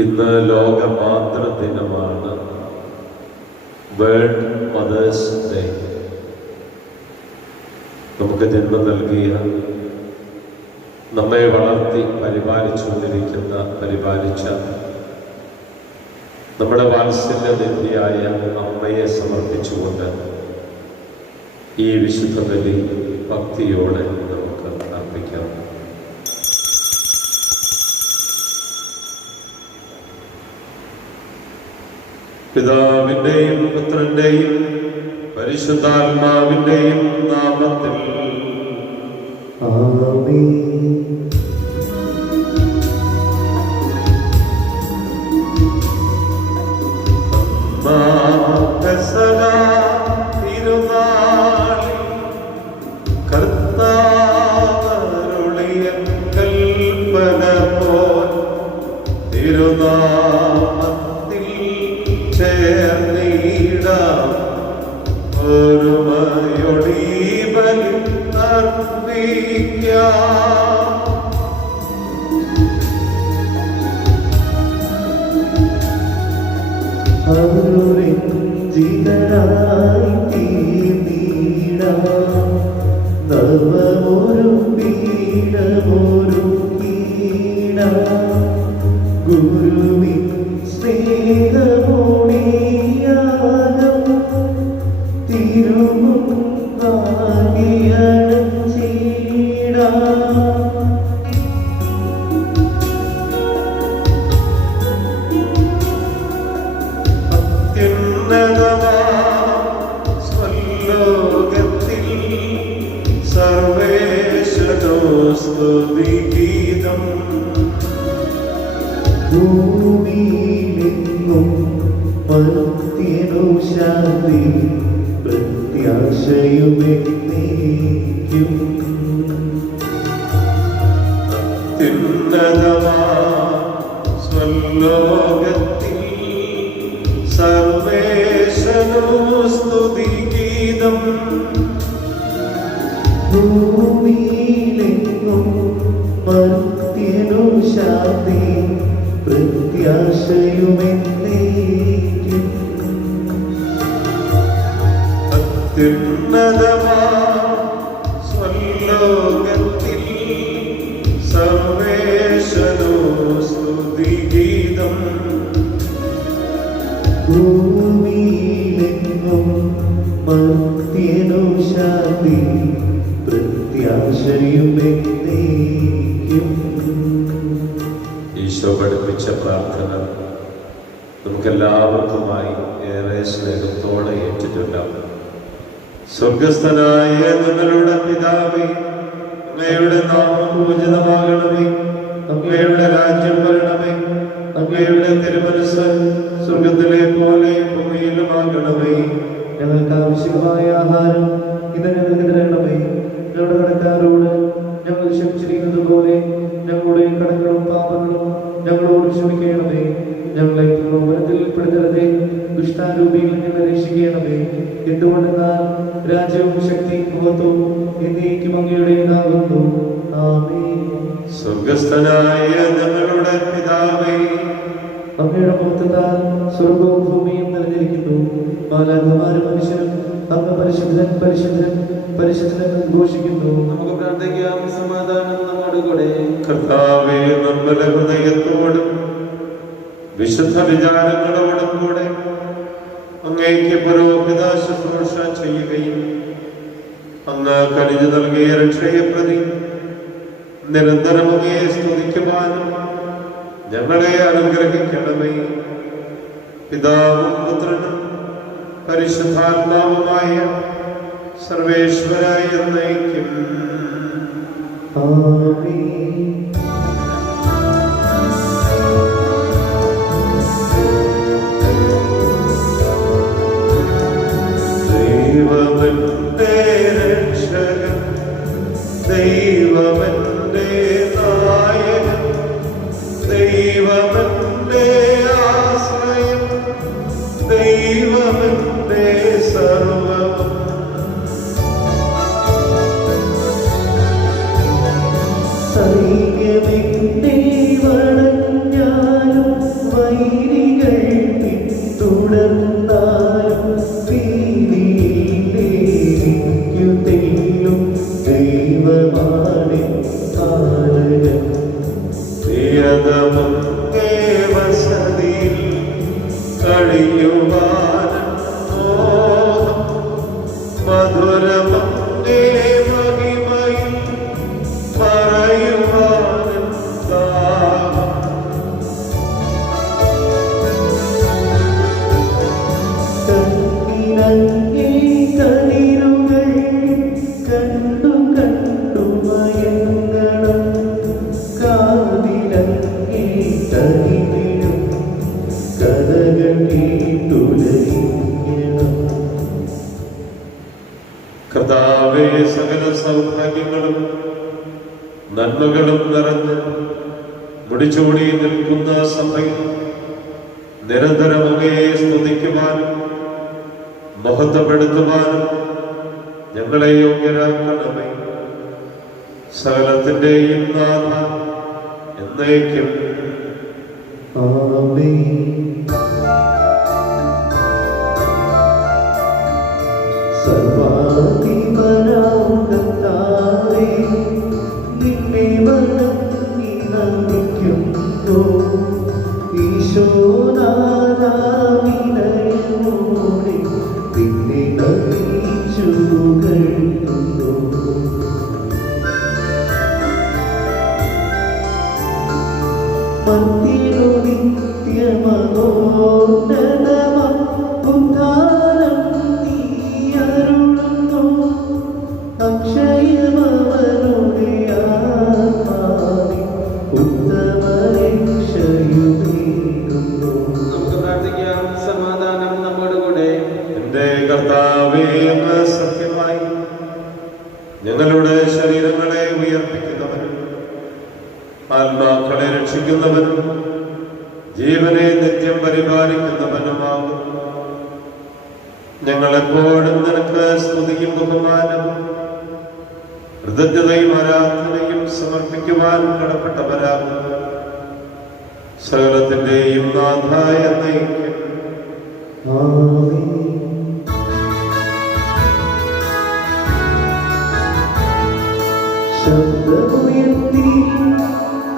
ഇന്ന് ലോക മാതൃദിനമാണ്, world mothers day. നമുക്ക് ജന്മം നൽകിയ, നമ്മെ വളർത്തി പരിപാലിച്ച നമ്മുടെ വാത്സല്യനിധിയായ അമ്മയെ സമർപ്പിച്ചുകൊണ്ട് ഈ വിശുദ്ധ ബലി ഭക്തിയോടെ നമുക്ക് അർപ്പിക്കാം. പിതാവിന്റെയും പുത്രന്റെയും പരിശുദ്ധാത്മാവിന്റെയും നാമത്തിൽ ആമേൻ. ഈശോ പഠിപ്പിച്ച പ്രാർത്ഥന നമുക്കെല്ലാവർക്കുമായി ഏറെ സ്നേഹത്തോടെ ഏറ്റുചൊല്ലാം. സ്വർഗസ്ഥനായ ഞങ്ങളുടെ പിതാവേ, അങ്ങയുടെ നാമം പൂജിതമാകണമേ. അങ്ങയുടെ രാജ്യം വരണമേ. അങ്ങയുടെ തിരുമനസ്സ് സ്വർഗത്തിലെ പോലെ ഭൂമിയിലുമാകണമേ. ഞങ്ങൾക്ക് ആവശ്യമായ ആഹാരം ഇന്ന് ഞങ്ങൾക്ക് തരണമേ. ഞങ്ങളുടെ കടക്കാരോട് ഞങ്ങൾ ക്ഷമിച്ചിരിക്കുന്നത് പോലെ ഞങ്ങളുടെ കടങ്ങളും പാപങ്ങളും ഞങ്ങളോട് ക്ഷമിക്കണമേ. ഞങ്ങളെ പ്രലോഭനത്തിൽപ്പെടുത്തരുതേ, ദുഷ്ടാരൂപിയിൽ ഞങ്ങളെ രക്ഷിക്കണമേ. എന്തുകൊണ്ടെന്നാൽ രാജ്യവും ശക്തിയും മഹത്വവും എന്നേക്കും അങ്ങയുടേതാകുന്നു. ആമേൻ. സ്വർഗസ്ഥനായ ഞങ്ങളുടെ പിതാവേ, അങ്ങയുടെ മഹത്വത്താൽ സ്വർഗവും ഭൂമിയും നിറഞ്ഞിരിക്കുന്നു. മാലാഖമാരും മനുഷ്യരും അങ്ങ് പരിശുദ്ധൻ പരിശുദ്ധൻ പരിശുദ്ധൻ ഘോഷിക്കുന്നു. നമുക്ക് പ്രാർത്ഥിക്കാം. സമാധാനം നമ്മുടെ കൂടെ. കർത്താവേ, നിർമ്മല ഹൃദയത്തോടും വിശുദ്ധ വിചാരങ്ങളോടും കൂടെ അങ്ങേക്ക് പുരോഹിത ശുശ്രൂഷ ചെയ്യുകയും അങ്ങ് കനിഞ്ഞു നൽകിയ രക്ഷയെ പ്രതി നിരന്തരം അങ്ങയെ സ്തുതിക്കുവാനും ഞങ്ങളെ അനുഗ്രഹിക്കണമേ. പിതാവും പുത്രനും പരിശുദ്ധാത്മാവുമായ സർവേശ്വരായ എന്നേക്കും. ആമേൻ. ദൈവമെന്റെ രക്ഷകൻ, ദൈവമെന്റെ നായകൻ, ദൈവമെന്റെ ആശ്രയം, ദൈവമെന്റെ സർവ്വം. സൈന്യമെന്നെ വണഞ്ഞാലും വൈരികൾ പിന്തുടർന്നാലും ഭീതിയിലേക്കു തെല്ലും ദൈവമാണ് പാലകൻ. പ്രിയതമങ്ങേ വസതിയിൽ കഴിയുവാനും മോഹം, മധുരമങ്ങേ മഹിമയിൽ പറയുവാനും ദാഹം. കണ്ണിനങ്ങേ കതിരുകൾ കണ്ടു കണ്ടു മയങ്ങണം, കാതിലങ്ങേ കനിവിടും കഥകൾ കേട്ടുലയിക്കണം. കർത്താവേ, സകല സൗഭാഗ്യങ്ങളും നന്മകളും നിറഞ്ഞ് മുടിച്ചൂടി നിൽക്കുന്ന സഭയിൽ നിരന്തരം അങ്ങയെ സ്തുതിക്കുവാനും മഹത്വപ്പെടുത്തുവാനും ഞങ്ങളെ യോഗ്യരാക്കണമേ. സകലത്തിന്റെയും നാഥ എന്നേക്കും. ആമേൻ. സർവാധിപനാം കർത്താവേ, നിന്നെ വണങ്ങി നമിക്കുന്നു. ഈശോനാഥാ, വിനയമോടെ നിന്നെ നമിച്ചു പുകഴ്ത്തുന്നു. മർത്യനു നിത്യമനോന്നതമാം ഉദ്ധാരം നീ അരുളുന്നു. അക്ഷയമവനുടെ ആത്മാവിൽ ഉത്തമ രക്ഷയുമേകുന്നു. നമുക്ക് പ്രാർത്ഥിക്കാം. സമാധാനം നമ്മോടുകൂടെ. എന്റെ കർത്താവേ, അങ്ങ് സത്യമായി ഞങ്ങളുടെ ശരീരങ്ങളെ ഉയർപ്പിക്കുന്നവനും ആത്മാക്കളെ രക്ഷിക്കുന്നവനും ജീവനെ നിത്യം പരിപാലിക്കുന്നവനുമാകും. ഞങ്ങളെപ്പോഴും നിനക്ക് സ്തുതിയും ബഹുമാനവും കൃതജ്ഞതയും ആരാധനയും സമർപ്പിക്കുവാൻ കടപ്പെട്ടവരാകുന്നു. സകലത്തിന്റെയും നാഥായ എന്നേക്കും. ആമേൻ. ശബ്ദമുയർത്തി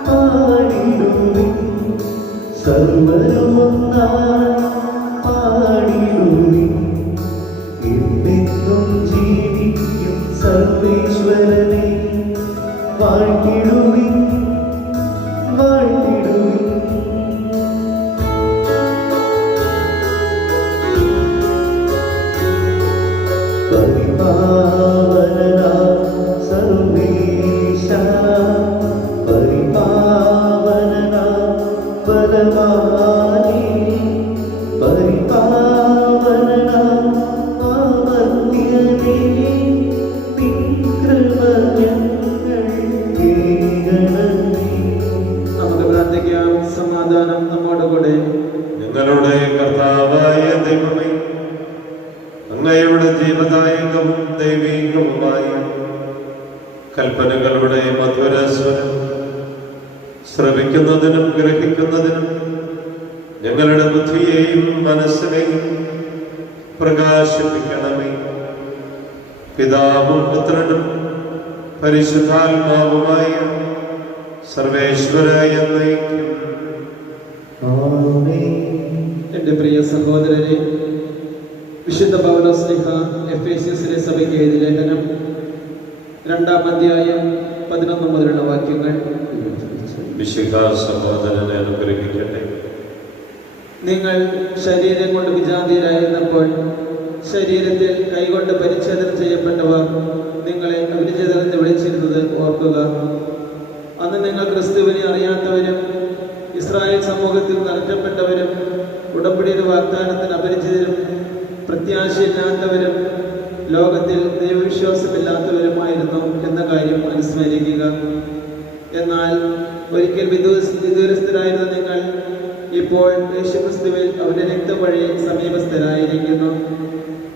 പാടിടുവിൻ, സർവ്വരുമൊന്നായി പാടിടുവിൻ. എന്നെന്നും ജീവിക്കും സർവേശ്വരനെ വാഴ്ത്തിടുവിൻ, വാഴ്ത്തിടുവിൻ. പരിപാവനനാം സർവേശ, പരിപാവനനാം ബലവാനേ, പരിപാവനനാം അമർത്യനേ, നിൻ കൃപ ഞങ്ങൾക്ക് ഏകണമേ. നമുക്ക് പ്രാർത്ഥിക്കാം. സമാധാനം നമ്മോടുകൂടെ. ഞങ്ങളുടെ കർത്താവായ ദൈവമേ, അങ്ങയുടെ ജീവദായകവും ദൈവീകവുമായ കൽപ്പനകളുടെ മധുരസ്വരം ശ്രവിക്കുന്നതിനും ഗ്രഹിക്കുന്നതിനും ഞങ്ങളുടെ ബുദ്ധിയെയും മനസ്സിനെയും പ്രകാശിപ്പിക്കണമേ. പിതാവും പുത്രനും പരിശുദ്ധാത്മാവുമായ സർവേശ്വരായ എന്നേക്കും. ആമേൻ. എൻ്റെ പ്രിയ സഹോദരരെ, വിശുദ്ധ പൗലോസ്ലീഹ എഫേസ്യസിലെ സഭയ്ക്ക് എഴുതിയ ലേഖനം 2-ാം അധ്യായം 11 മുതലുള്ള വാക്യങ്ങൾ. വിശുദ്ധ സഹോദരനെ അനുഗ്രഹിക്കട്ടെ. നിങ്ങൾ ശരീരം കൊണ്ട് വിജാതീയരായിരുന്നപ്പോൾ ശരീരത്തിൽ കൈകൊണ്ട് പരിച്ഛേദന ചെയ്യപ്പെട്ടവർ നിങ്ങളെ അപരിചിതരെന്ന് വിളിച്ചിരുന്നത് ഓർക്കുക. അന്ന് നിങ്ങൾ ക്രിസ്തുവിനെ അറിയാത്തവരും ഇസ്രായേൽ സമൂഹത്തിൽ നടത്തപ്പെട്ടവരും ഉടമ്പടിയുടെ വാഗ്ദാനത്തിന് അപരിചിതരും പ്രത്യാശയില്ലാത്തവരും ലോകത്തിൽ ദൈവവിശ്വാസമില്ലാത്തവരുമായിരുന്നു എന്ന കാര്യം അനുസ്മരിക്കുക. എന്നാൽ ഒരിക്കൽ വിദൂരസ്ഥരായിരുന്ന നിങ്ങൾ ഇപ്പോൾ യേശുക്രിസ്തുവിൽ അവന്റെ രക്തം വഴി സമീപസ്ഥരായിരിക്കുന്നു.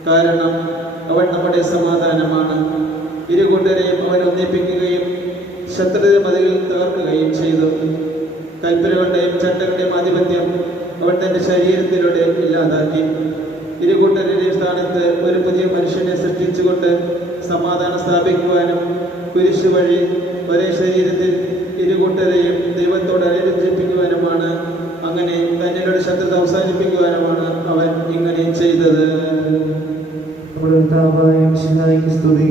കാരണം അവൻ നമ്മുടെ സമാധാനമാണ്. ഇരുകൂട്ടരെയും അവൻ ഒന്നിപ്പിക്കുകയും ശത്രുത മതിൽ തകർക്കുകയും ചെയ്തു. കൽപ്പനകളുടെയും ചട്ടങ്ങളുടെയും ആധിപത്യം അവൻ തന്റെ ശരീരത്തിലൂടെ ഇല്ലാതാക്കി. ഇരുകൂട്ടരുടെയും സ്ഥാനത്ത് ഒരു പുതിയ മനുഷ്യനെ സൃഷ്ടിച്ചുകൊണ്ട് സമാധാനം സ്ഥാപിക്കുവാനും കുരിശു വഴി ഒരേ ശരീരത്തിൽ ഇരുകൂട്ടരെയും ദൈവത്തോട് അനുരഞ്ജിപ്പിക്കുവാനുമാണ്. അങ്ങനെ തന്നിലൂടെ ശത്രുത അവസാനിപ്പിക്കുവാനുമാണ് അവൻ ഇങ്ങനെ ചെയ്തത്. നമ്മുടെ കർത്താവായ മിശിഹായ്ക്ക് സ്തുതി.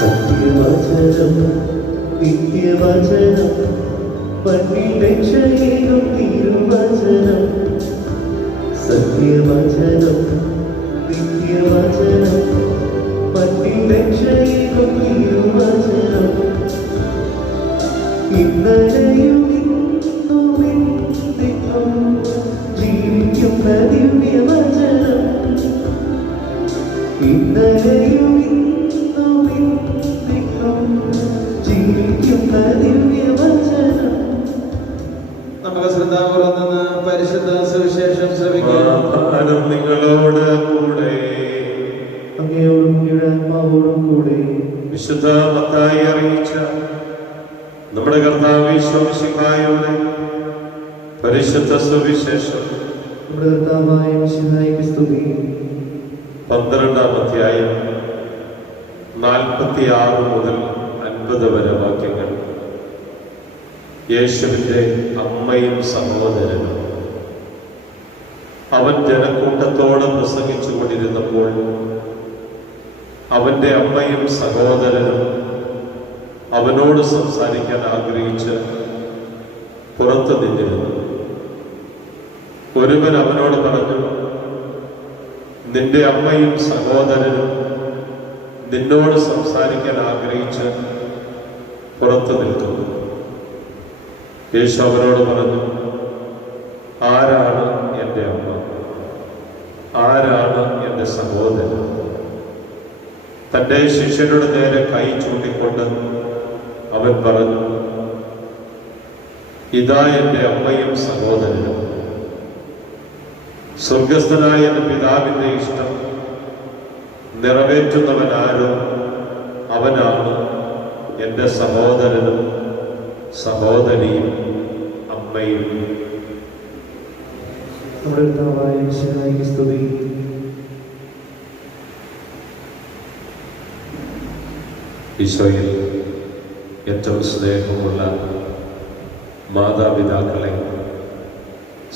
സത്യവചനം നിത്യവചനം പണ്ഡിതക്ഷയേകും തിരുവചനം. സത്യവചനം നിത്യവചനം പണ്ഡിതക്ഷയേകും തിരുവചനം. ഇന്നലെയും ഇന്നും എന്നും ജീവിക്കുന്ന ദിവ്യവചനം. ഇന്നലെയും ഇന്നും എന്നും ജീവിക്കുന്ന ദിവ്യവചനം. നമുക്ക് ശ്രദ്ധാപൂർവം നിന്ന് പരിശുദ്ധ സുവിശേഷം ശ്രമിക്കാം. സമാധാനം നിങ്ങളോട് കൂടെ. അങ്ങയോടും അങ്ങയുടെ ആത്മാവോടും കൂടെ. വിശുദ്ധ മത്തായി അറിയിച്ച നമ്മുടെ കർത്താവ് ഈശോ മിശിഹായുടെ പരിശുദ്ധ സുവിശേഷം. നമ്മുടെ കർത്താവായ മിശിഹായ്ക്ക് സ്തുതി. 12-ാം അധ്യായം 46 മുതൽ 50 വരെ വാക്യങ്ങൾ. യേശുവിൻ്റെ അമ്മയും സഹോദരനും. അവൻ ജനക്കൂട്ടത്തോട് പ്രസംഗിച്ചു കൊണ്ടിരുന്നപ്പോൾ അവൻ്റെ അമ്മയും സഹോദരനും അവനോട് സംസാരിക്കാൻ ആഗ്രഹിച്ച് പുറത്തു നിന്നിരുന്നു. ഒരുവൻ അവനോട് പറഞ്ഞു, നിന്റെ അമ്മയും സഹോദരനും നിന്നോട് സംസാരിക്കാൻ ആഗ്രഹിച്ച് പുറത്തു നിൽക്കുന്നു. യേശു അവനോട് പറഞ്ഞു, ആരാണ് എൻ്റെ അമ്മ? ആരാണ് എൻ്റെ സഹോദരൻ? തൻ്റെ ശിഷ്യരുടെ നേരെ കൈ ചൂണ്ടിക്കൊണ്ട് അവൻ പറഞ്ഞു, ഇതാ എൻ്റെ അമ്മയും സഹോദരനും. സ്വർഗസ്ഥനായ എൻ്റെ പിതാവിൻ്റെ ഇഷ്ടം നിറവേറ്റുന്നവനാരോ അവനാണ് എൻ്റെ സഹോദരനും സഹോദരിയും അമ്മയും. നമ്മുടെ കർത്താവായ മിശിഹായ്ക്ക് സ്തുതി. ഈശോയിൽ ഏറ്റവും സ്നേഹമുള്ള മാതാപിതാക്കളെ,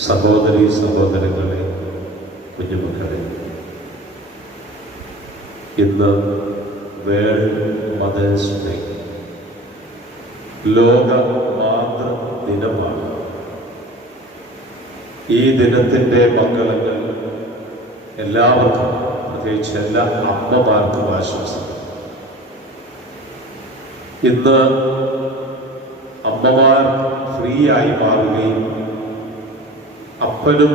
സഹോദരി സഹോദരങ്ങളെ, കുഞ്ഞുമക്കളെ, ഇന്ന് വേൾഡ് മദേഴ്സ് ഡേ, ലോക മാതൃ ദിനമാണ്. ഈ ദിനത്തിൻ്റെ മംഗളങ്ങൾ എല്ലാവർക്കും, പ്രത്യേകിച്ച് എല്ലാ അമ്മമാർക്കും ആശംസിക്കുന്നു. ഇന്ന് അമ്മമാർ ഫ്രീ ആയി മാറുകയും അപ്പനും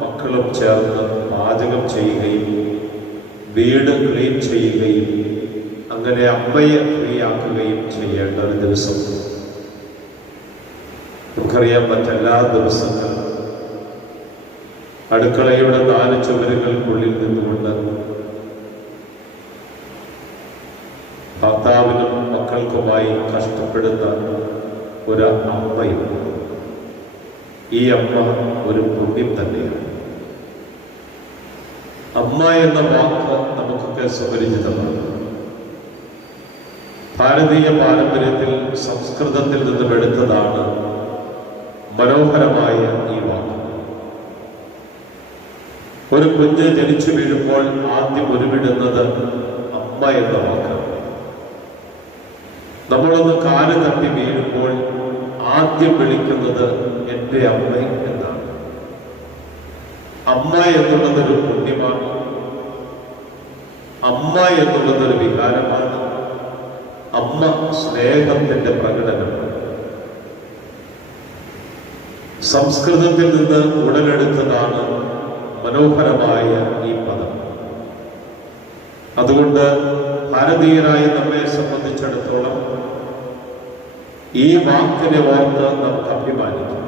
മക്കളും ചേർന്ന് പാചകം ചെയ്യുകയും വീട് ക്ലീൻ ചെയ്യുകയും അങ്ങനെ അമ്മയെ ഫ്രീ ആക്കുകയും ചെയ്യേണ്ട ഒരു ദിവസം. നമുക്കറിയാം, മറ്റെല്ലാ ദിവസങ്ങളും അടുക്കളയുടെ 4 ചുവരുകൾക്കുള്ളിൽ നിന്നുകൊണ്ട് ഭർത്താവിനും മക്കൾക്കുമായി കഷ്ടപ്പെടുന്ന ഒരു അമ്മയും. ഈ അമ്മ ഒരു പുണ്യം തന്നെയാണ്. അമ്മ എന്ന വാക്ക് നമുക്കൊക്കെ സുപരിചിതമാണ്. ഭാരതീയ പാരമ്പര്യത്തിൽ സംസ്കൃതത്തിൽ നിന്നും എടുത്തതാണ് മനോഹരമായ ഈ വാക്ക്. ഒരു കുഞ്ഞ് ജനിച്ചു വീഴുമ്പോൾ ആദ്യം ഉരുവിടുന്നത് അമ്മ എന്ന വാക്കാണ്. നമ്മളൊന്ന് കാല് തട്ടി വീഴുമ്പോൾ ആദ്യം വിളിക്കുന്നത് എൻ്റെ അമ്മ എന്നാണ്. അമ്മ എന്നുള്ളതൊരു പുണ്യമാണ്. അമ്മ എന്നുള്ളതൊരു വികാരമാണ്. അമ്മ സ്നേഹത്തിന്റെ പ്രകടനമാണ്. സംസ്കൃതത്തിൽ നിന്ന് ഉടലെടുത്തതാണ് മനോഹരമായ ഈ പദം. അതുകൊണ്ട് ഭാരതീയരായ നമ്മെ സംബന്ധിച്ചിടത്തോളം ഈ വാക്കിനെ ഓർത്ത് നമുക്ക് അഭിമാനിക്കാം.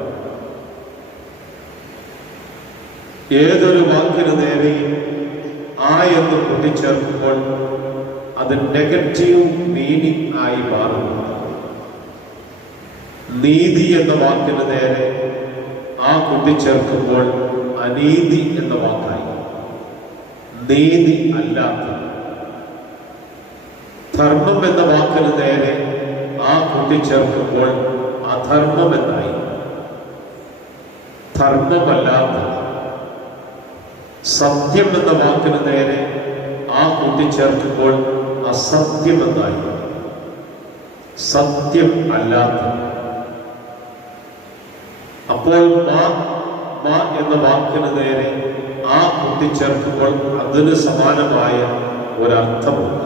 ഏതൊരു വാക്കിന് നേരെയും ആ എന്ന് കൂട്ടിച്ചേർക്കുമ്പോൾ അത് നെഗറ്റീവ് മീനിങ് ആയി മാറുന്നു. നീതി എന്ന വാക്കിന് നേരെ ആ കൂട്ടിച്ചേർക്കുമ്പോൾ അനീതി എന്ന വാക്കായി. നീതി അല്ലാത്ത. ധർമ്മം എന്ന വാക്കിന് നേരെ ആ കൂട്ടിച്ചേർക്കുമ്പോൾ അധർമ്മം എന്നായി. ധർമ്മമല്ലാത്ത. സത്യം എന്ന വാക്കിന് നേരെ ആ കൂട്ടിച്ചേർക്കുമ്പോൾ അസത്യം എന്നായി. സത്യം അല്ലാത്ത. അപ്പോൾ മാ എന്ന വാക്കിന് നേരെ ആ കൂട്ടിച്ചേർക്കുമ്പോൾ അതിന് സമാനമായ ഒരർത്ഥമുണ്ട്.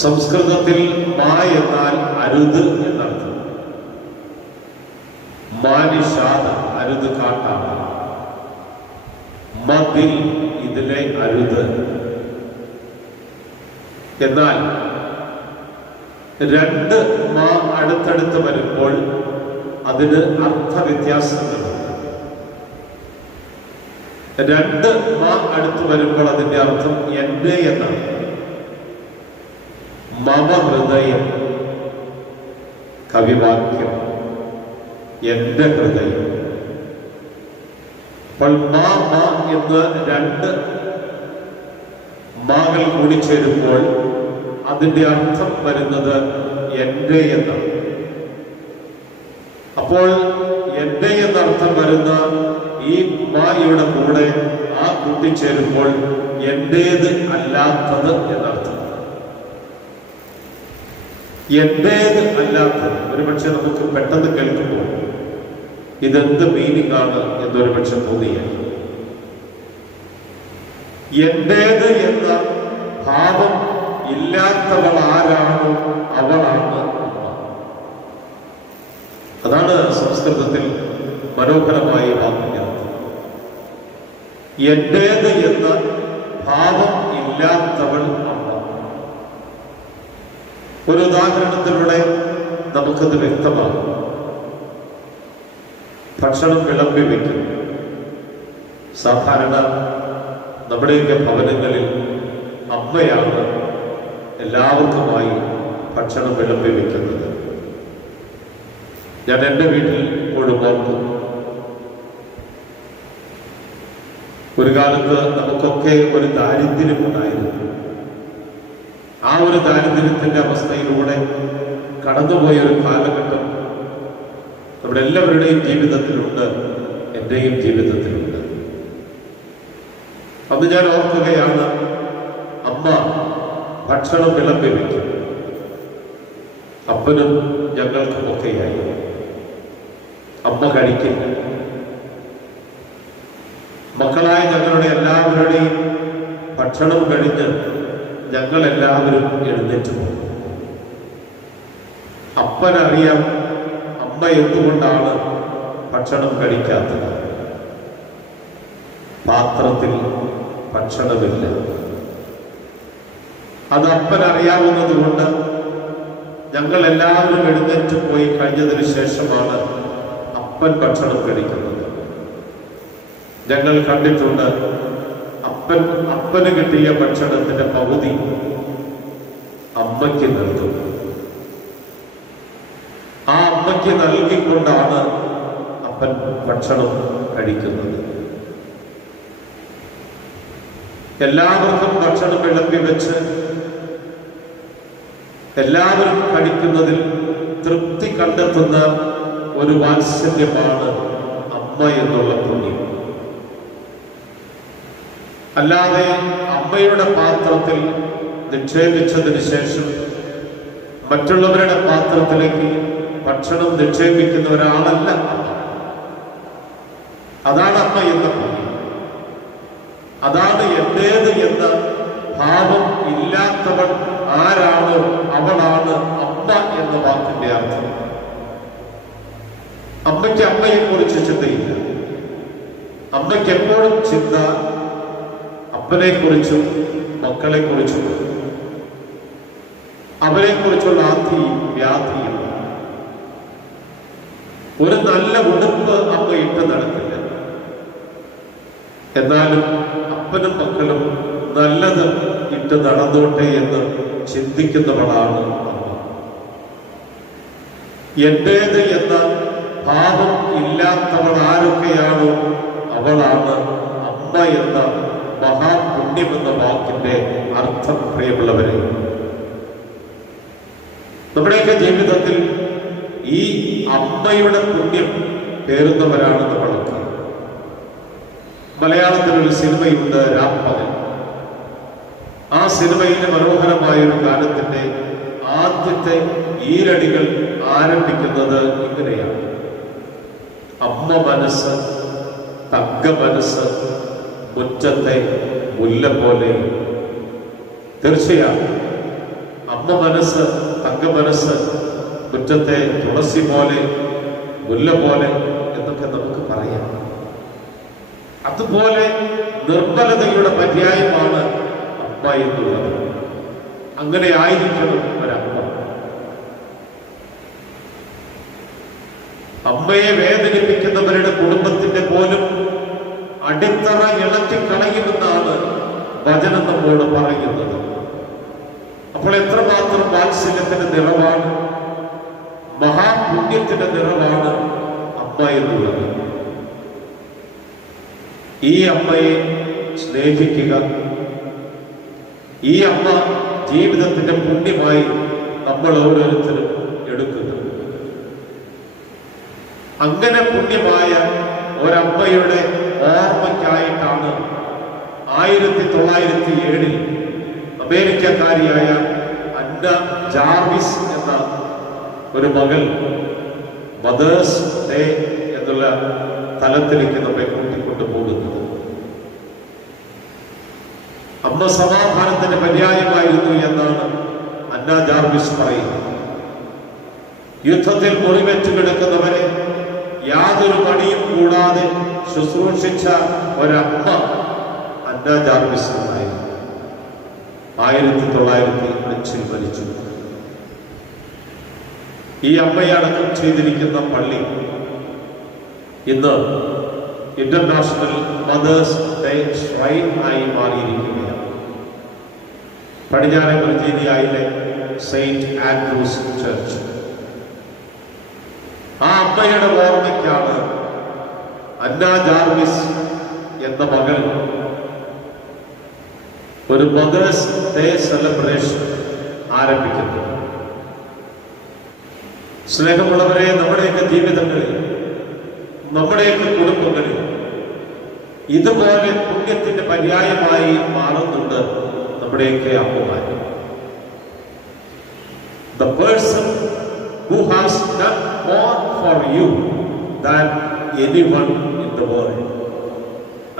സംസ്കൃതത്തിൽ മാ എന്നാൽ അരുത് എന്നർത്ഥം. മാനിഷാദ അരുത് കാട്ടാണ്. മതിൽ ഇതിലെ അരുത്. എന്നാൽ രണ്ട് മാ അടുത്തടുത്ത് വരുമ്പോൾ അതിന് അർത്ഥവ്യത്യാസങ്ങളുണ്ട്. രണ്ട് മാ അടുത്ത് വരുമ്പോൾ അതിന്റെ അർത്ഥം എന്റെ എന്നാണ്. മമ ഹൃദയം കവിവാക്യം, എന്റെ ഹൃദയം. അപ്പോൾ മാ എന്ന് രണ്ട് മാകൾ കൂടിച്ചേരുമ്പോൾ അതിന്റെ അർത്ഥം വരുന്നത് എന്റെ എന്നാണ്. അപ്പോൾ എന്റെ എന്നർത്ഥം വരുന്ന ഈ മായുടെ കൂടെ ആ കൂട്ടിച്ചേരുമ്പോൾ എന്റേത് അല്ലാത്തത് എന്നർത്ഥം. എന്റേത് അല്ലാത്തത് ഒരുപക്ഷെ നമുക്ക് പെട്ടെന്ന് കേൾക്കുമ്പോൾ ഇതെന്ത് മീനിങ് ആണ് എന്നൊരു പക്ഷെ തോന്നിയാൽ, എന്റേത് എന്ന ഭാവം ഇല്ലാത്തവൾ ആരാണോ അവളാണ് അമ്മ. അതാണ് സംസ്കൃതത്തിൽ മനോഹരമായി വാക്കിന്റെ അർത്ഥം. എന്റേത് എന്ന ഭാവം ഇല്ലാത്തവൾ അമ്മ. ഒരു ഉദാഹരണത്തിലൂടെ നമുക്കത് വ്യക്തമാകും. ഭക്ഷണം വിളമ്പി വയ്ക്കും. സാധാരണ നമ്മുടെയൊക്കെ ഭവനങ്ങളിൽ അമ്മയാണ് എല്ലാവർക്കുമായി ഭക്ഷണം വിളമ്പി വയ്ക്കുന്നത്. ഞാൻ എൻ്റെ വീട്ടിൽ ഇപ്പോഴും ഓർക്കും, ഒരു കാലത്ത് നമുക്കൊക്കെ ഒരു ദാരിദ്ര്യമുണ്ടായിരുന്നു. ആ ഒരു ദാരിദ്ര്യത്തിന്റെ അവസ്ഥയിലൂടെ കടന്നുപോയ ഒരു കാലഘട്ടം നമ്മുടെ എല്ലാവരുടെയും ജീവിതത്തിലുണ്ട്, എൻ്റെയും ജീവിതത്തിലുണ്ട്. അന്ന് ഞാൻ ഓർക്കുകയാണ്, അമ്മ ഭക്ഷണം വിളമ്പി വയ്ക്കും. അപ്പനും ഞങ്ങൾക്കുമൊക്കെയായി. അമ്മ കഴിക്കില്ല. മക്കളായ ഞങ്ങളുടെ എല്ലാവരുടെയും ഭക്ഷണം കഴിഞ്ഞ് ഞങ്ങളെല്ലാവരും എഴുന്നേറ്റ് പോകും. അപ്പനറിയാം അമ്മ എന്തുകൊണ്ടാണ് ഭക്ഷണം കഴിക്കാത്തത്. പാത്രത്തിൽ ഭക്ഷണമില്ല. അത് അപ്പനറിയാവുന്നത് കൊണ്ട് ഞങ്ങൾ എല്ലാവരും എഴുന്നേറ്റ് പോയി കഴിഞ്ഞതിന് ശേഷമാണ് അപ്പൻ ഭക്ഷണം കഴിക്കുന്നത്. ഞങ്ങൾ കണ്ടിട്ടുണ്ട്, അപ്പന് കിട്ടിയ ഭക്ഷണത്തിന്റെ പകുതി അമ്മയ്ക്ക് നൽകും. ആ അമ്മയ്ക്ക് നൽകിക്കൊണ്ടാണ് അപ്പൻ ഭക്ഷണം കഴിക്കുന്നത്. എല്ലാവർക്കും ഭക്ഷണം വിളമ്പി വെച്ച് എല്ലാവരും കഴിക്കുന്നതിൽ തൃപ്തി കണ്ടെത്തുന്ന ഒരു വാത്സല്യമാണ് അമ്മ എന്നുള്ള പുണ്യം. അല്ലാതെ അമ്മയുടെ പാത്രത്തിൽ നിക്ഷേപിച്ചതിന് ശേഷം മറ്റുള്ളവരുടെ പാത്രത്തിലേക്ക് ഭക്ഷണം നിക്ഷേപിക്കുന്ന ഒരാളല്ല. അതാണ് അമ്മ എന്ന പുണ്യം. അതാണ് എന്റേത് എന്ന ഭാവം ഇല്ലാത്തവൾ ആരാണോ അവളാണ് അമ്മ എന്ന വാക്കിന്റെ അർത്ഥം. അമ്മയ്ക്ക് അമ്മയെ കുറിച്ച് ചിന്തയില്ല. അമ്മയ്ക്ക് എപ്പോഴും ചിന്ത അപ്പനെ കുറിച്ചും മക്കളെ കുറിച്ചും അവരെ കുറിച്ചുള്ള ആധിയും വ്യാധിയും. ഒരു നല്ല ഉടുപ്പ് അമ്മ ഇട്ട് നടക്കില്ല. എന്നാലും അപ്പനും മക്കളും നല്ലത് ഇട്ട് നടന്നോട്ടെ എന്ന് ചിന്തിക്കുന്നവളാണ് അമ്മ. എന്റേത് എന്ന ഭാവം ഇല്ലാത്തവൾ ആരൊക്കെയാണോ അവളാണ് അമ്മ എന്ന മഹാപുണ്യം എന്ന വാക്കിന്റെ അർത്ഥം. പ്രിയമുള്ളവരെ, നമ്മുടെയൊക്കെ ജീവിതത്തിൽ ഈ അമ്മയുടെ പുണ്യം പേറുന്നവരാണ് നമ്മളൊക്കെ. മലയാളത്തിലൊരു സിനിമയുണ്ട്, രാപ്പകൽ. ആ സിനിമയിലെ മനോഹരമായൊരു ഗാനത്തിന്റെ ആദ്യത്തെ ഈരടികൾ ആരംഭിക്കുന്നത് ഇങ്ങനെയാണ്: അമ്മ മനസ്സ് തങ്ക മനസ്സ് മുറ്റത്തെ മുല്ല പോലെ. തീർച്ചയായും അമ്മ മനസ്സ് തങ്ക മനസ്സ് മുറ്റത്തെ തുളസി പോലെ മുല്ല പോലെ എന്നൊക്കെ നമുക്ക് പറയാം. അതുപോലെ നിർമ്മലതയുടെ പര്യായമാണ് അമ്മ എന്നുള്ളത്. അങ്ങനെ ആയിരിക്കണം ഒരമ്മ. അമ്മയെ വേദനിപ്പിക്കുന്നവരുടെ കുടുംബത്തിന്റെ പോലും അടിത്തറ ഇളക്കിക്കളയുമെന്നാണ് വചനം നമ്മോട് പറയുന്നത്. അപ്പോൾ എത്രമാത്രം വാത്സല്യത്തിന്റെ നിറവാണ്, മഹാപുണ്യത്തിന്റെ നിറവാണ് അമ്മ എന്നുള്ളത്. ഈ അമ്മയെ സ്നേഹിക്കുക. ഈ അമ്മ ജീവിതത്തിന്റെ പുണ്യമായി നമ്മൾ ഓരോരുത്തരും എടുക്കുക. അങ്ങനെ പുണ്യമായ ഒരമ്മയുടെ ഓർമ്മയ്ക്കായിട്ടാണ് 1907 അമേരിക്കക്കാരിയായ അന്ന ജാർവിസ് എന്ന ഒരു മകൾ മദേഴ്സ് ഡേ എന്നുള്ള തലത്തിലേക്ക് നമ്മെ കൂട്ടിക്കൊണ്ടു പോകുന്നത്. അമ്മ സമാധാനത്തിന്റെ പര്യായമായിരുന്നു എന്നാണ് അന്ന ജാർവിസ് പറയുന്നത്. യുദ്ധത്തിൽ മുറിവേറ്റു കിടക്കുന്നവരെ യാതൊരു മടിയും കൂടാതെ ശുശ്രൂഷിച്ച ഒരമ്മ അന്ന ജാർവിസ് എന്നായിരുന്നു. 1905 മരിച്ചു. ഈ അമ്മയെ അടക്കം ചെയ്തിരിക്കുന്ന പള്ളി ഇന്ന് ഇന്റർനാഷണൽ മദേഴ്സ് ഡേ ഷ്രൈൻ ആയി മാറിയിരിക്കുകയാണ്. പടിഞ്ഞാറൻ വെർജീനിയയിലെ സെയിന്റ് ആൻഡ്രൂസ് ചർച്ച്. ആ അമ്മയുടെ ഓർമ്മയ്ക്കാണ് അന്ന ജാർവിസ് എന്ന മകൾ ഒരു മദേഴ്സ് ഡേ സെലിബ്രേഷൻ ആരംഭിക്കുന്നത്. സ്നേഹമുള്ളവരെ, നമ്മുടെയൊക്കെ ജീവിതങ്ങളിൽ, നമ്മുടെയൊക്കെ കുടുംബങ്ങളിൽ ഇതുപോലെ പുണ്യത്തിന്റെ പര്യായമായി മാറുന്നുണ്ട് നമ്മുടെയൊക്കെ അമ്മമാർ. The person who has done more for you than anyone in the world.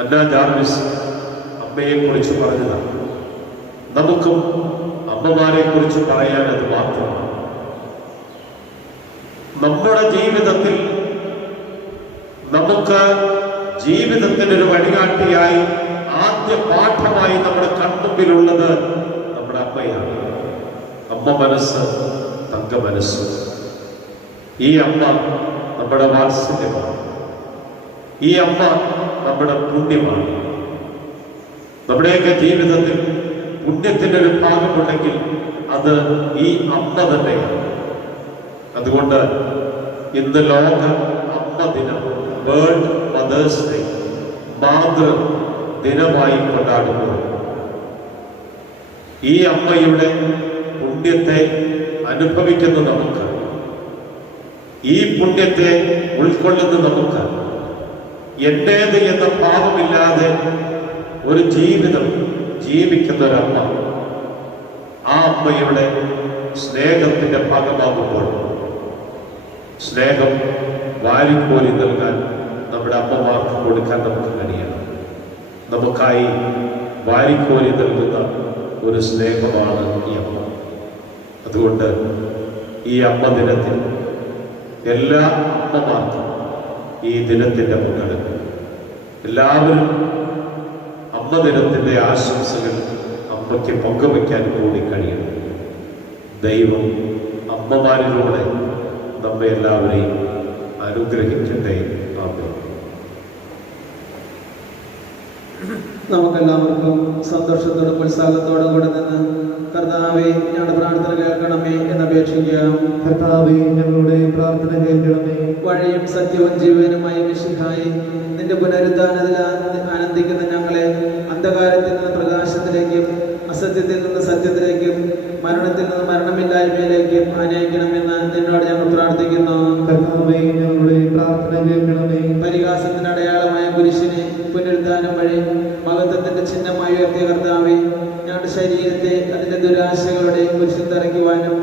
Anna Jarvis അമ്മയെ കുറിച്ച് പറഞ്ഞതാണ്. നമുക്കും അമ്മമാരെ കുറിച്ച് പറയാൻ അത് മാത്രമാണ്. നമ്മുടെ ജീവിതത്തിൽ നമുക്ക് ജീവിതത്തിനൊരു വഴികാട്ടിയായി ആദ്യ പാഠമായി നമ്മുടെ കൺമുമ്പിലുള്ളത് നമ്മുടെ അമ്മയാണ്. അമ്മ മനസ്സ് തങ്ക മനസ്സ്. ഈ അമ്മ നമ്മുടെ വാത്സല്യമാണ്. ഈ അമ്മ നമ്മുടെ പുണ്യമാണ്. നമ്മുടെയൊക്കെ ജീവിതത്തിൽ പുണ്യത്തിന്റെ ഒരു ഭാഗമുണ്ടെങ്കിൽ അത് ഈ അമ്മ തന്നെയാണ്. അതുകൊണ്ട് ഇന്ന് ലോക അമ്മ ദിനം, വേൾഡ് മദേഴ്സ് ഡേ, മാതൃ ദിനമായി കൊണ്ടാടുന്നു. ഈ അമ്മയുടെ പുണ്യത്തെ അനുഭവിക്കുന്ന നമുക്ക്, ഈ പുണ്യത്തെ ഉൾക്കൊള്ളുന്ന നമുക്ക്, എന്റേത് എന്ന ഭാവമില്ലാതെ ഒരു ജീവിതം ജീവിക്കുന്ന ഒരമ്മ, ആ അമ്മയുടെ സ്നേഹത്തിൻ്റെ ഭാഗമാകുമ്പോൾ സ്നേഹം വാരിക്കോരി നൽകാൻ നമ്മുടെ അമ്മമാർക്ക് കൊടുക്കാൻ നമുക്ക് കഴിയണം. നമുക്കായി വാരിക്കോരി നൽകുന്ന ഒരു സ്നേഹമാണ് ഈ അമ്മ. അതുകൊണ്ട് ഈ അമ്മ ദിനത്തിൽ എല്ലാ അമ്മമാർക്കും ഈ ദിനത്തിൻ്റെ മുന്നെടുപ്പ് എല്ലാവരും അമ്മ ദിനത്തിൻ്റെ ആശംസകൾ അമ്മയ്ക്ക് പങ്കുവയ്ക്കാൻ കൂടി കഴിയണം. ദൈവം അമ്മമാരിലൂടെ നമ്മെ എല്ലാവരെയും അനുഗ്രഹിക്കട്ടെ. ആമേൻ. നമുക്കെല്ലാവർക്കും സന്തോഷത്തോടും ഉത്സാഹത്തോടും കൂടെ നിന്ന് കർത്താവേ ഞങ്ങളുടെ പ്രാർത്ഥന കേൾക്കണമേ എന്നപേക്ഷിക്കാം. കർത്താവേ ഞങ്ങളുടെ പ്രാർത്ഥന കേൾക്കണമേ. വഴിയും സത്യവും ജീവനുമായ മിശിഹായി നിന്റെ പുനരുദ്ധാനത്തിൽ ആനന്ദിക്കുന്ന ഞങ്ങളെ അന്ധകാരത്തിൽ നിന്ന് പ്രകാശത്തിലേക്കും അസത്യത്തിൽ നിന്ന് സത്യത്തിലേക്കും മരണത്തിൽ നിന്ന് മരണമില്ലായ്മയിലേക്കും ആനയിക്കണമെന്ന് നിന്നോട് ഞങ്ങൾ പ്രാർത്ഥിക്കുന്നു. കർത്താവേ ഞങ്ങളുടെ പ്രാർത്ഥന കേൾക്കണമേ. പരിഹാസത്തിന് അടയാളമായ കുരിശിനെ പുനരുദ്ധാനം വഴി മഹത്വത്തിന്റെ ചിഹ്നമായി ഉയർത്തിയ കർത്താവേ, ഞങ്ങളുടെ ശരീരത്തെ അതിന്റെ ദുരാശകളുടെ കുരിശിൽ തറയ്ക്കുവാനും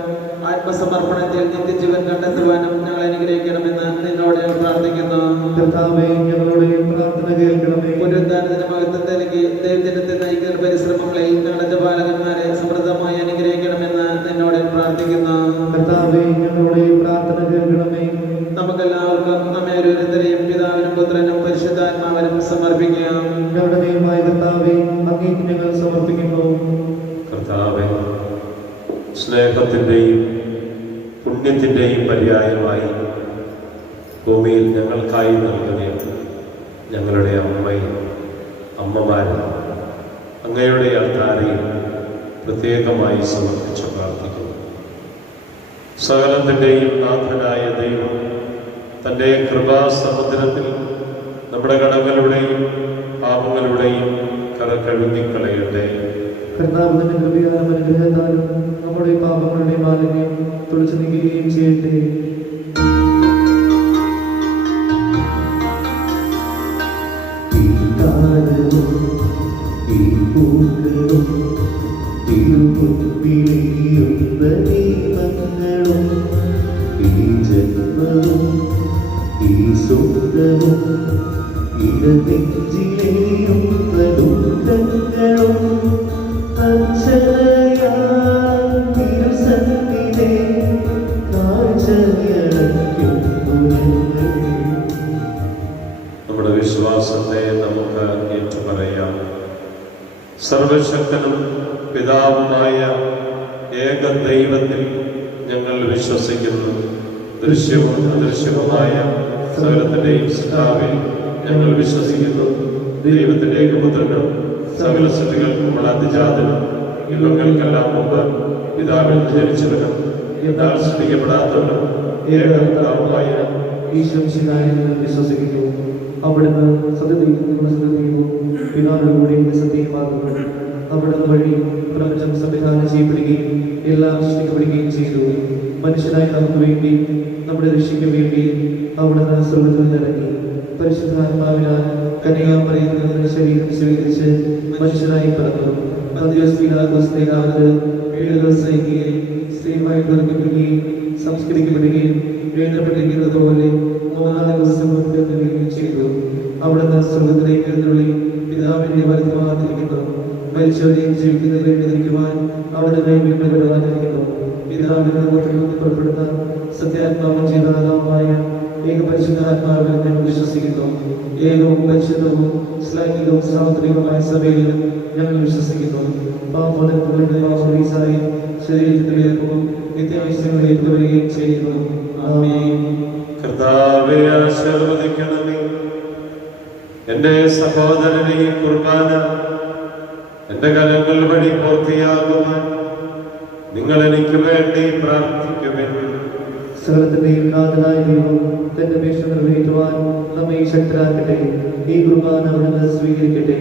ആത്മസമർപ്പണത്തിൽ നിത്യജീവൻ കണ്ടെത്തുവാനും ഞങ്ങൾ അനുഗ്രഹിക്കണമെന്ന് നിന്നോട് ഞങ്ങൾ പ്രാർത്ഥിക്കുന്നു. കർത്താവേ ഞങ്ങളുടെ പ്രാർത്ഥന കേൾക്കണമേ. പുനരുദ്ധാനത്തിന്റെ മഹത്വത്തിലേക്ക് ദൈവജനത്തെ നയിക്കുന്ന പരിശ്രമങ്ങളെ ഞങ്ങളുടെ ജപാലകന്മാരെ സമൃദ്ധമായി അനുഗ്രഹിക്കണമെന്ന് നിന്നോട് പ്രാർത്ഥിക്കുന്നു. കർത്താവേ ഞങ്ങളുടെ പ്രാർത്ഥന കേൾക്കണമേ. നമുക്കെല്ലാവർക്കും നമ്മെ ഓരോരുത്തരെയും പിതാവിനും പുത്രനും പരിശുദ്ധാത്മാവിനും സമർപ്പിക്കാം. ഞങ്ങളുടെ ദൈവമായ കർത്താവേ അങ്ങേക്ക് ഞങ്ങൾ സമർപ്പിക്കുന്നു. കർത്താവേ, സ്നേഹത്തിൻ്റെയും പുണ്യത്തിൻ്റെയും പര്യായമായി ഭൂമിയിൽ ഞങ്ങൾക്കായി നൽകുന്ന ഞങ്ങളുടെ അമ്മമാരെ അങ്ങയുടെ അൾത്താരയിൽ പ്രത്യേകമായി സമർപ്പിച്ച് പ്രാർത്ഥിക്കുന്നു. സകലത്തിൻ്റെയും നാഥനായ ദൈവം തൻ്റെ കൃപാസമുദ്രത്തിൽ നമ്മുടെ കടങ്ങളുടെയും പാപങ്ങളുടെയും കര കഴുകിക്കളയട്ടെ. കർത്താവിന്റെ കൃപയാലും അനുഗ്രഹത്താലും നമ്മുടെ പാപങ്ങളുടെ മാലിന്യം തുടച്ചു നീക്കുകയും ചെയ്യട്ടെ. ഈ കാലവും ഈ പൂക്കളും തിരുമുമ്പിലെയ്യുന്ന ദീപങ്ങളും ഈ ജന്മവും ഈ സ്വന്തവും ഇടനെഞ്ചിലെയ്യുന്ന ദുഃഖങ്ങളും നമ്മുടെ വിശ്വാസത്തെ നമുക്ക് ഏറ്റുപറയാം. സർവശക്തനും പിതാവുമായ ഏക ദൈവത്തിൽ ഞങ്ങൾ വിശ്വസിക്കുന്നു. ദൃശ്യവും അദൃശ്യവുമായ സകലത്തിന്റെയും സൃഷ്ടാവിൽ ഞങ്ങൾ വിശ്വസിക്കുന്നു. ദൈവത്തിന്റെ ഏകപുത്രനും സകല സൃഷ്ടികൾക്കുമുള്ള അതിജാതനും യുഗങ്ങൾക്കെല്ലാം മുമ്പ് പിതാവിൽ ജനിച്ചവനും എന്നാൽ സൃഷ്ടിക്കപ്പെടാത്തവനും ഏകപിതാവുമായ ഈശ്വരനായി വിശ്വസിക്കുന്നു. അവിടുന്ന് സത്യദൈവവും പിതാവിലൂടെ സത്യമാകുന്നു. അവിടുന്ന് വഴി പ്രപഞ്ചം സംവിധാനം ചെയ്യപ്പെടുകയും എല്ലാം സൃഷ്ടിക്കപ്പെടുകയും ചെയ്തു. മനുഷ്യനായി നമുക്ക് വേണ്ടി നമ്മുടെ രക്ഷയ്ക്ക് വേണ്ടി അവിടുന്ന് സ്വർഗ്ഗത്തിൽ നിന്നിറങ്ങി പരിശുദ്ധാത്മാവിനാൽ കന്യകാമറിയത്തിൽ ശരീരം സ്വീകരിച്ച് മനുഷ്യനായി പിറന്നു. സ്ത്രീയുമായി പിറക്കപ്പെടുകയും സംസ്കരിക്കപ്പെടുകയും എഴുതപ്പെട്ടിരിക്കുന്നത് പോലെ 3-ാം ദിവസം ഉയർത്തെഴുന്നേൽക്കുകയും ചെയ്തു. അവിടുന്ന് സ്വർഗ്ഗത്തിലേക്ക് എഴുന്നള്ളി പിതാവിന്റെ വലത്തുഭാഗത്തിരിക്കുന്നു. മരിച്ചവരെയും ജീവിക്കുന്നവരെ എഴുന്നേൽക്കുവാൻ അവിടുന്ന് വീണ്ടും വരാനിരിക്കുന്നു. പിതാവിന്റെ പുറപ്പെടുന്ന സത്യാത്മാവും ജീവനാഥവുമായ ഏക പരിശുദ്ധാത്മാവിൽ ഞങ്ങൾ വിശ്വസിക്കുന്നു. ഏകവും പരിശുദ്ധവും ശ്ലൈംഗികവും സാമുദ്രികവുമായ സഭയിൽ ഞങ്ങൾ വിശ്വസിക്കുന്നു. പാപമോചനത്തിലൂടെ പാപമോചനത്തിനായി ശരീരത്തിന്റെ ഉയർപ്പും നിത്യായുസ്സിനെ ഏറ്റുവരികയും ചെയ്യുന്നു. ആമേൻ. കർത്താവേ, ആശീർവദിക്കണമേ. എൻ്റെ സഹോദരനെ ഈ കുർബാന എൻ്റെ കരങ്ങൾ വഴി പൂർത്തിയാകുവാൻ നിങ്ങൾ എനിക്ക് വേണ്ടി പ്രാർത്ഥിക്കുവിൻ. സകലത്തിന്റെയും നാഥനായ ദൈവം തന്റെ അപേക്ഷ നിറവേറ്റുവാൻ നമ്മെ ശക്തരാക്കട്ടെ. ഈ കുർബാന അവിടുന്ന് സ്വീകരിക്കട്ടെ.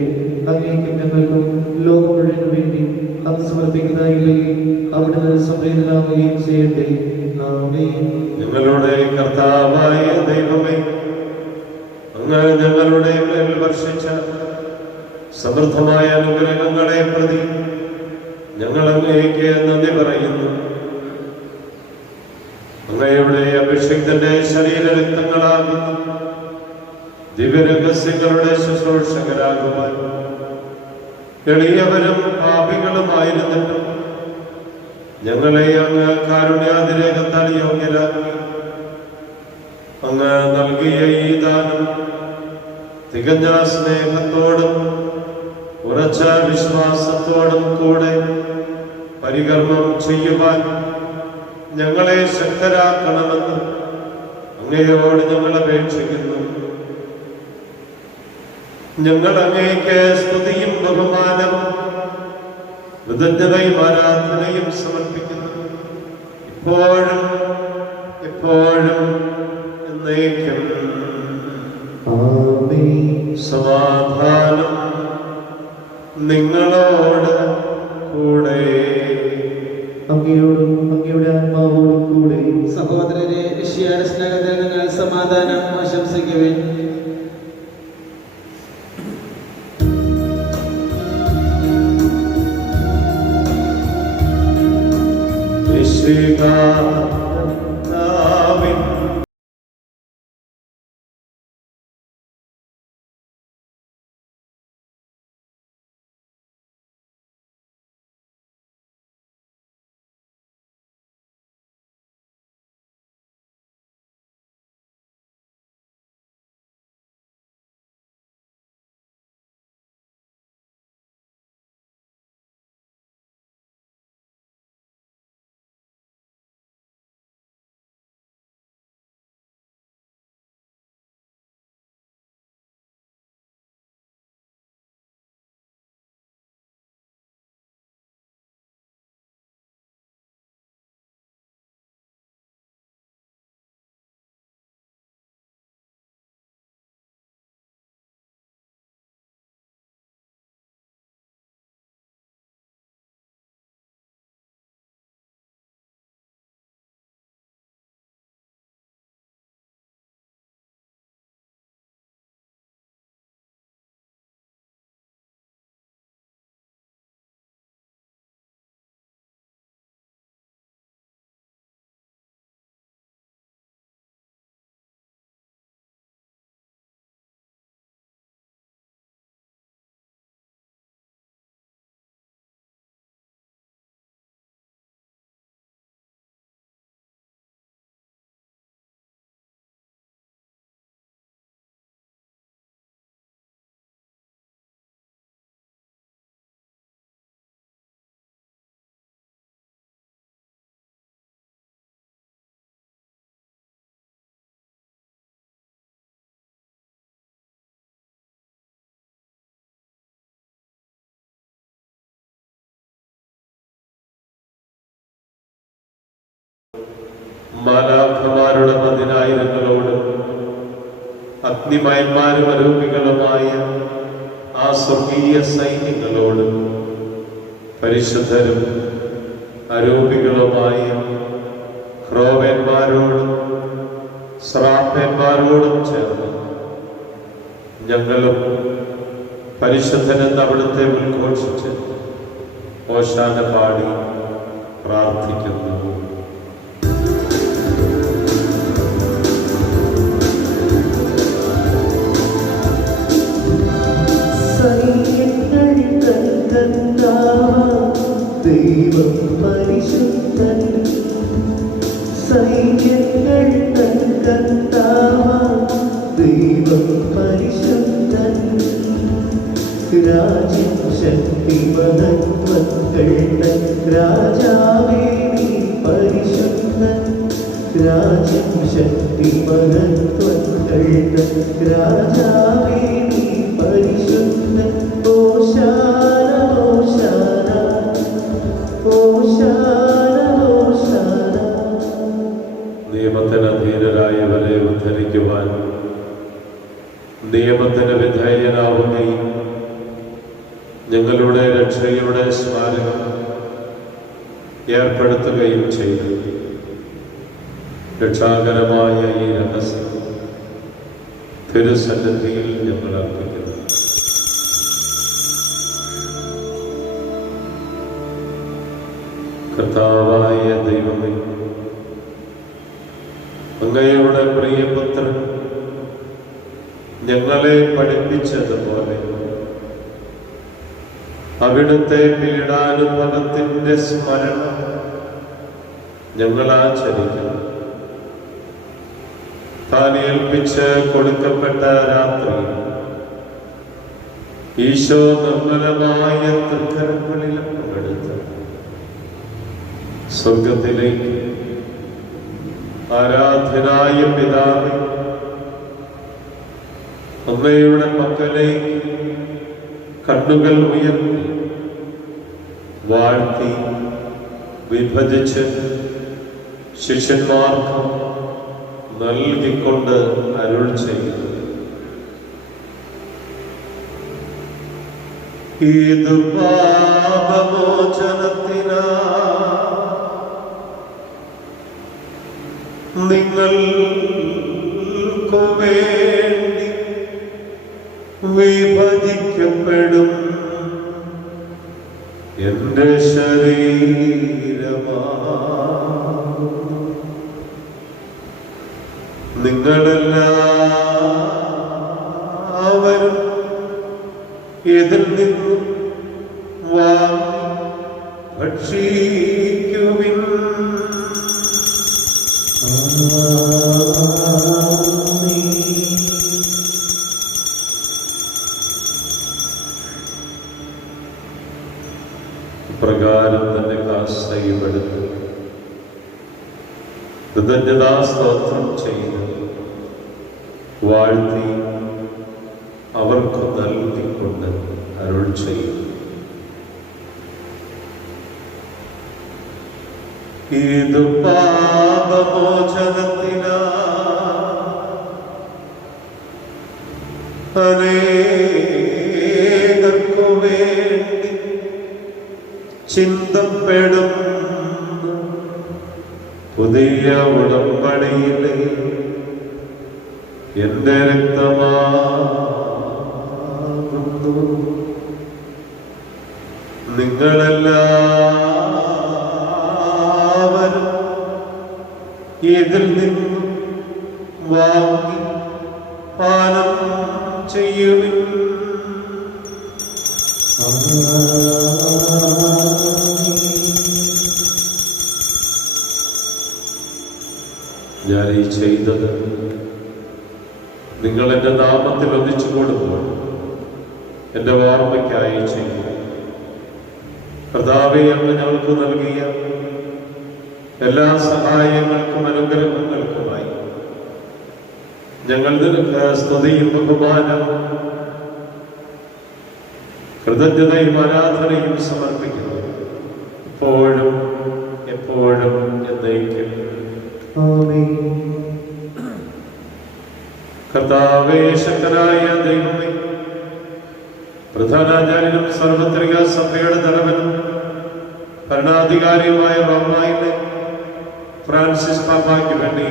അങ്ങേക്കും ഞങ്ങൾക്കും ലോകം മുഴുവനും വേണ്ടി അങ്ങ് സമർപ്പിക്കുന്ന ഇല്ലെങ്കിൽ അവിടുന്ന് സംപ്രീതനാവുകയും ചെയ്യട്ടെ. ആമേൻ. ഞങ്ങളുടെ കർത്താവായ ദൈവമേ, അങ്ങ് ഞങ്ങളുടെ മേൽ വർഷിച്ച സമൃദ്ധമായ അനുഗ്രഹങ്ങളെ പ്രതി ഞങ്ങൾ അങ്ങേക്ക് നന്ദി പറയുന്നു. അങ്ങയുടെ അഭിഷിക്തന്റെ ശരീരരക്തങ്ങളാകുന്നു ദിവ്യരഹസ്യങ്ങളുടെ ശുശ്രൂഷകരാകുവാൻ എളിയവരും പാപികളുമായിരുന്നിട്ടും ഞങ്ങളെ അങ്ങ് കാരുണ്യാതിരേകത്താൽ യോഗ്യരാക്കി. അങ്ങ് നൽകിയ ഈ ദാനം തികഞ്ഞ സ്നേഹത്തോടും ഉറച്ച വിശ്വാസത്തോടും കൂടെ പരികർമ്മം ചെയ്യുവാൻ ഞങ്ങളെ ശക്തരാക്കണമെന്ന് അങ്ങയോട് ഞങ്ങൾ അപേക്ഷിക്കുന്നു. ഞങ്ങൾ അങ്ങേക്ക് സ്തുതിയും ബഹുമാനവും കൃതജ്ഞതയും ആരാധനയും സമർപ്പിക്കുന്നു, ഇപ്പോഴും എപ്പോഴും എന്നേക്കും. സമാധാനം നിങ്ങളോട് കൂടെ. അങ്ങയോടും അങ്ങയുടെ ആത്മാവോടും കൂടെ. സഹോദരരെ, മിശിഹായുടെ സ്നേഹത്തിൽ നിങ്ങൾ സമാധാനം ആശംസിക്കുവിൻ. മാലാഖമാരുടെ പതിനായിരങ്ങളോടും അഗ്നിമയന്മാരും അരൂപികളുമായ ആ സ്വർഗീയ സൈന്യങ്ങളോടും പരിശുദ്ധരും അരൂപികളുമായ ക്രോവന്മാരോടും ശ്രാപ്പന്മാരോടും ചേർന്ന് ഞങ്ങളും പരിശുദ്ധനെന്ന് അവിടുത്തെ ഉദ്ഘോഷിച്ച് ഓശാന പാടി പ്രാർത്ഥിക്കുന്നു. ദൈവം പരിശുദ്ധൻ, സൈന്യങ്ങൾ തൻ കർത്താവാം ദൈവം പരിശുദ്ധൻ. രാജ്യം ശക്തി മഹത്വങ്ങൾ തൻ രാജാവേ നീ പരിശുദ്ധൻ. രാജ്യം ശക്തി മഹത്വങ്ങൾ തൻ രാജാവേ നീ പരിശുദ്ധൻ. ഓശാന ഓശാന ഓശാന ഓശാന. നിയമത്തിന് അധീനരായവരെ ഉദ്ധരിക്കുവാൻ നിയമത്തിന് വിധേയനാവുകയും ഞങ്ങളുടെ രക്ഷയുടെ സ്മാരകം ഏർപ്പെടുത്തുകയും ചെയ്തു. രക്ഷാകരമായ ഈ രഹസ്യം തിരുസന്നിധിയിൽ ഞങ്ങൾ അർപ്പിക്കുന്നു. കർത്താവായ ദൈവമേ, അങ്ങയുടെ പ്രിയപുത്രൻ ഞങ്ങളെ പഠിപ്പിച്ചതുപോലെ അവിടുത്തെ പീഡാനുഭവത്തിന്റെ സ്മരണ ഞങ്ങൾ ആചരിക്കുന്നു. താൻ ഏൽപ്പിച്ച് കൊടുക്കപ്പെട്ട രാത്രി ഈശോ നിർമ്മലമായ തൃക്കരങ്ങളിൽ പങ്കെടുത്ത് സ്വർഗത്തിലേക്ക് ആരാധ്യനായ പിതാവേ, അങ്ങയുടെ പക്കലേക്ക് കണ്ണുകൾ ഉയർത്തി വാഴ്ത്തി വിഭജിച്ച് ശിഷ്യന്മാർക്ക് നൽകിക്കൊണ്ട് അരുൾ ചെയ്യുന്നു. ഇത് പാപമോചനത്തിനാ നിങ്ങൾക്കു വേണ്ടി വിഭജിക്കപ്പെടും എന്റെ ശരീരമാ. നിങ്ങളെല്ലാവരും ഇതിൽ നിന്നും വാങ്ങി ഭക്ഷിക്കുവിൻ. പ്രകാരം തന്നെ കാസയുമെടുത്ത് കൃതജ്ഞതാസ്തോത്രം ചെയ്ത് വാഴ്ത്തി അവർക്ക് നൽകിക്കൊണ്ട് അരുൾ ചെയ്തു. ഇത് പാപമോചനത്തിനാ അനേകർക്കു വേണ്ടി ചിന്തപ്പെടും പുതിയ ഉടമ്പടിയിലെ എന്റെ രക്തമാകുന്നു. നിങ്ങളെല്ലാവരും ഇതിൽ നിന്നും വാങ്ങി പാനം ചെയ്യുവിൻ. ഞാൻ ഈ ചെയ്തത് നിങ്ങൾ എൻ്റെ നാമത്തിൽ ഒന്നിച്ചു കൊടുക്കുമ്പോൾ എൻ്റെ ഓർമ്മയ്ക്കായി ചെയ്തു. കർത്താവേ, അങ്ങ് ഞങ്ങൾക്ക് നൽകിയ എല്ലാ സഹായങ്ങൾക്കും അനുഗ്രഹങ്ങൾക്കുമായി ഞങ്ങൾ നിനക്ക് സ്തുതിയും ബഹുമാനവും കൃതജ്ഞതയും ആരാധനയും സമർപ്പിക്കുന്നു, ഇപ്പോഴും എപ്പോഴും എന്നേക്കും. കർത്താവേ, ശക്തനായ ദൈവമേ, പ്രധാനാചാര്യനും സാർവത്രിക സഭയുടെ തലവനും ഭരണാധികാരിയുമായ റോമായിലെ ഫ്രാൻസിസ് പാപ്പായ്ക്ക് വേണ്ടി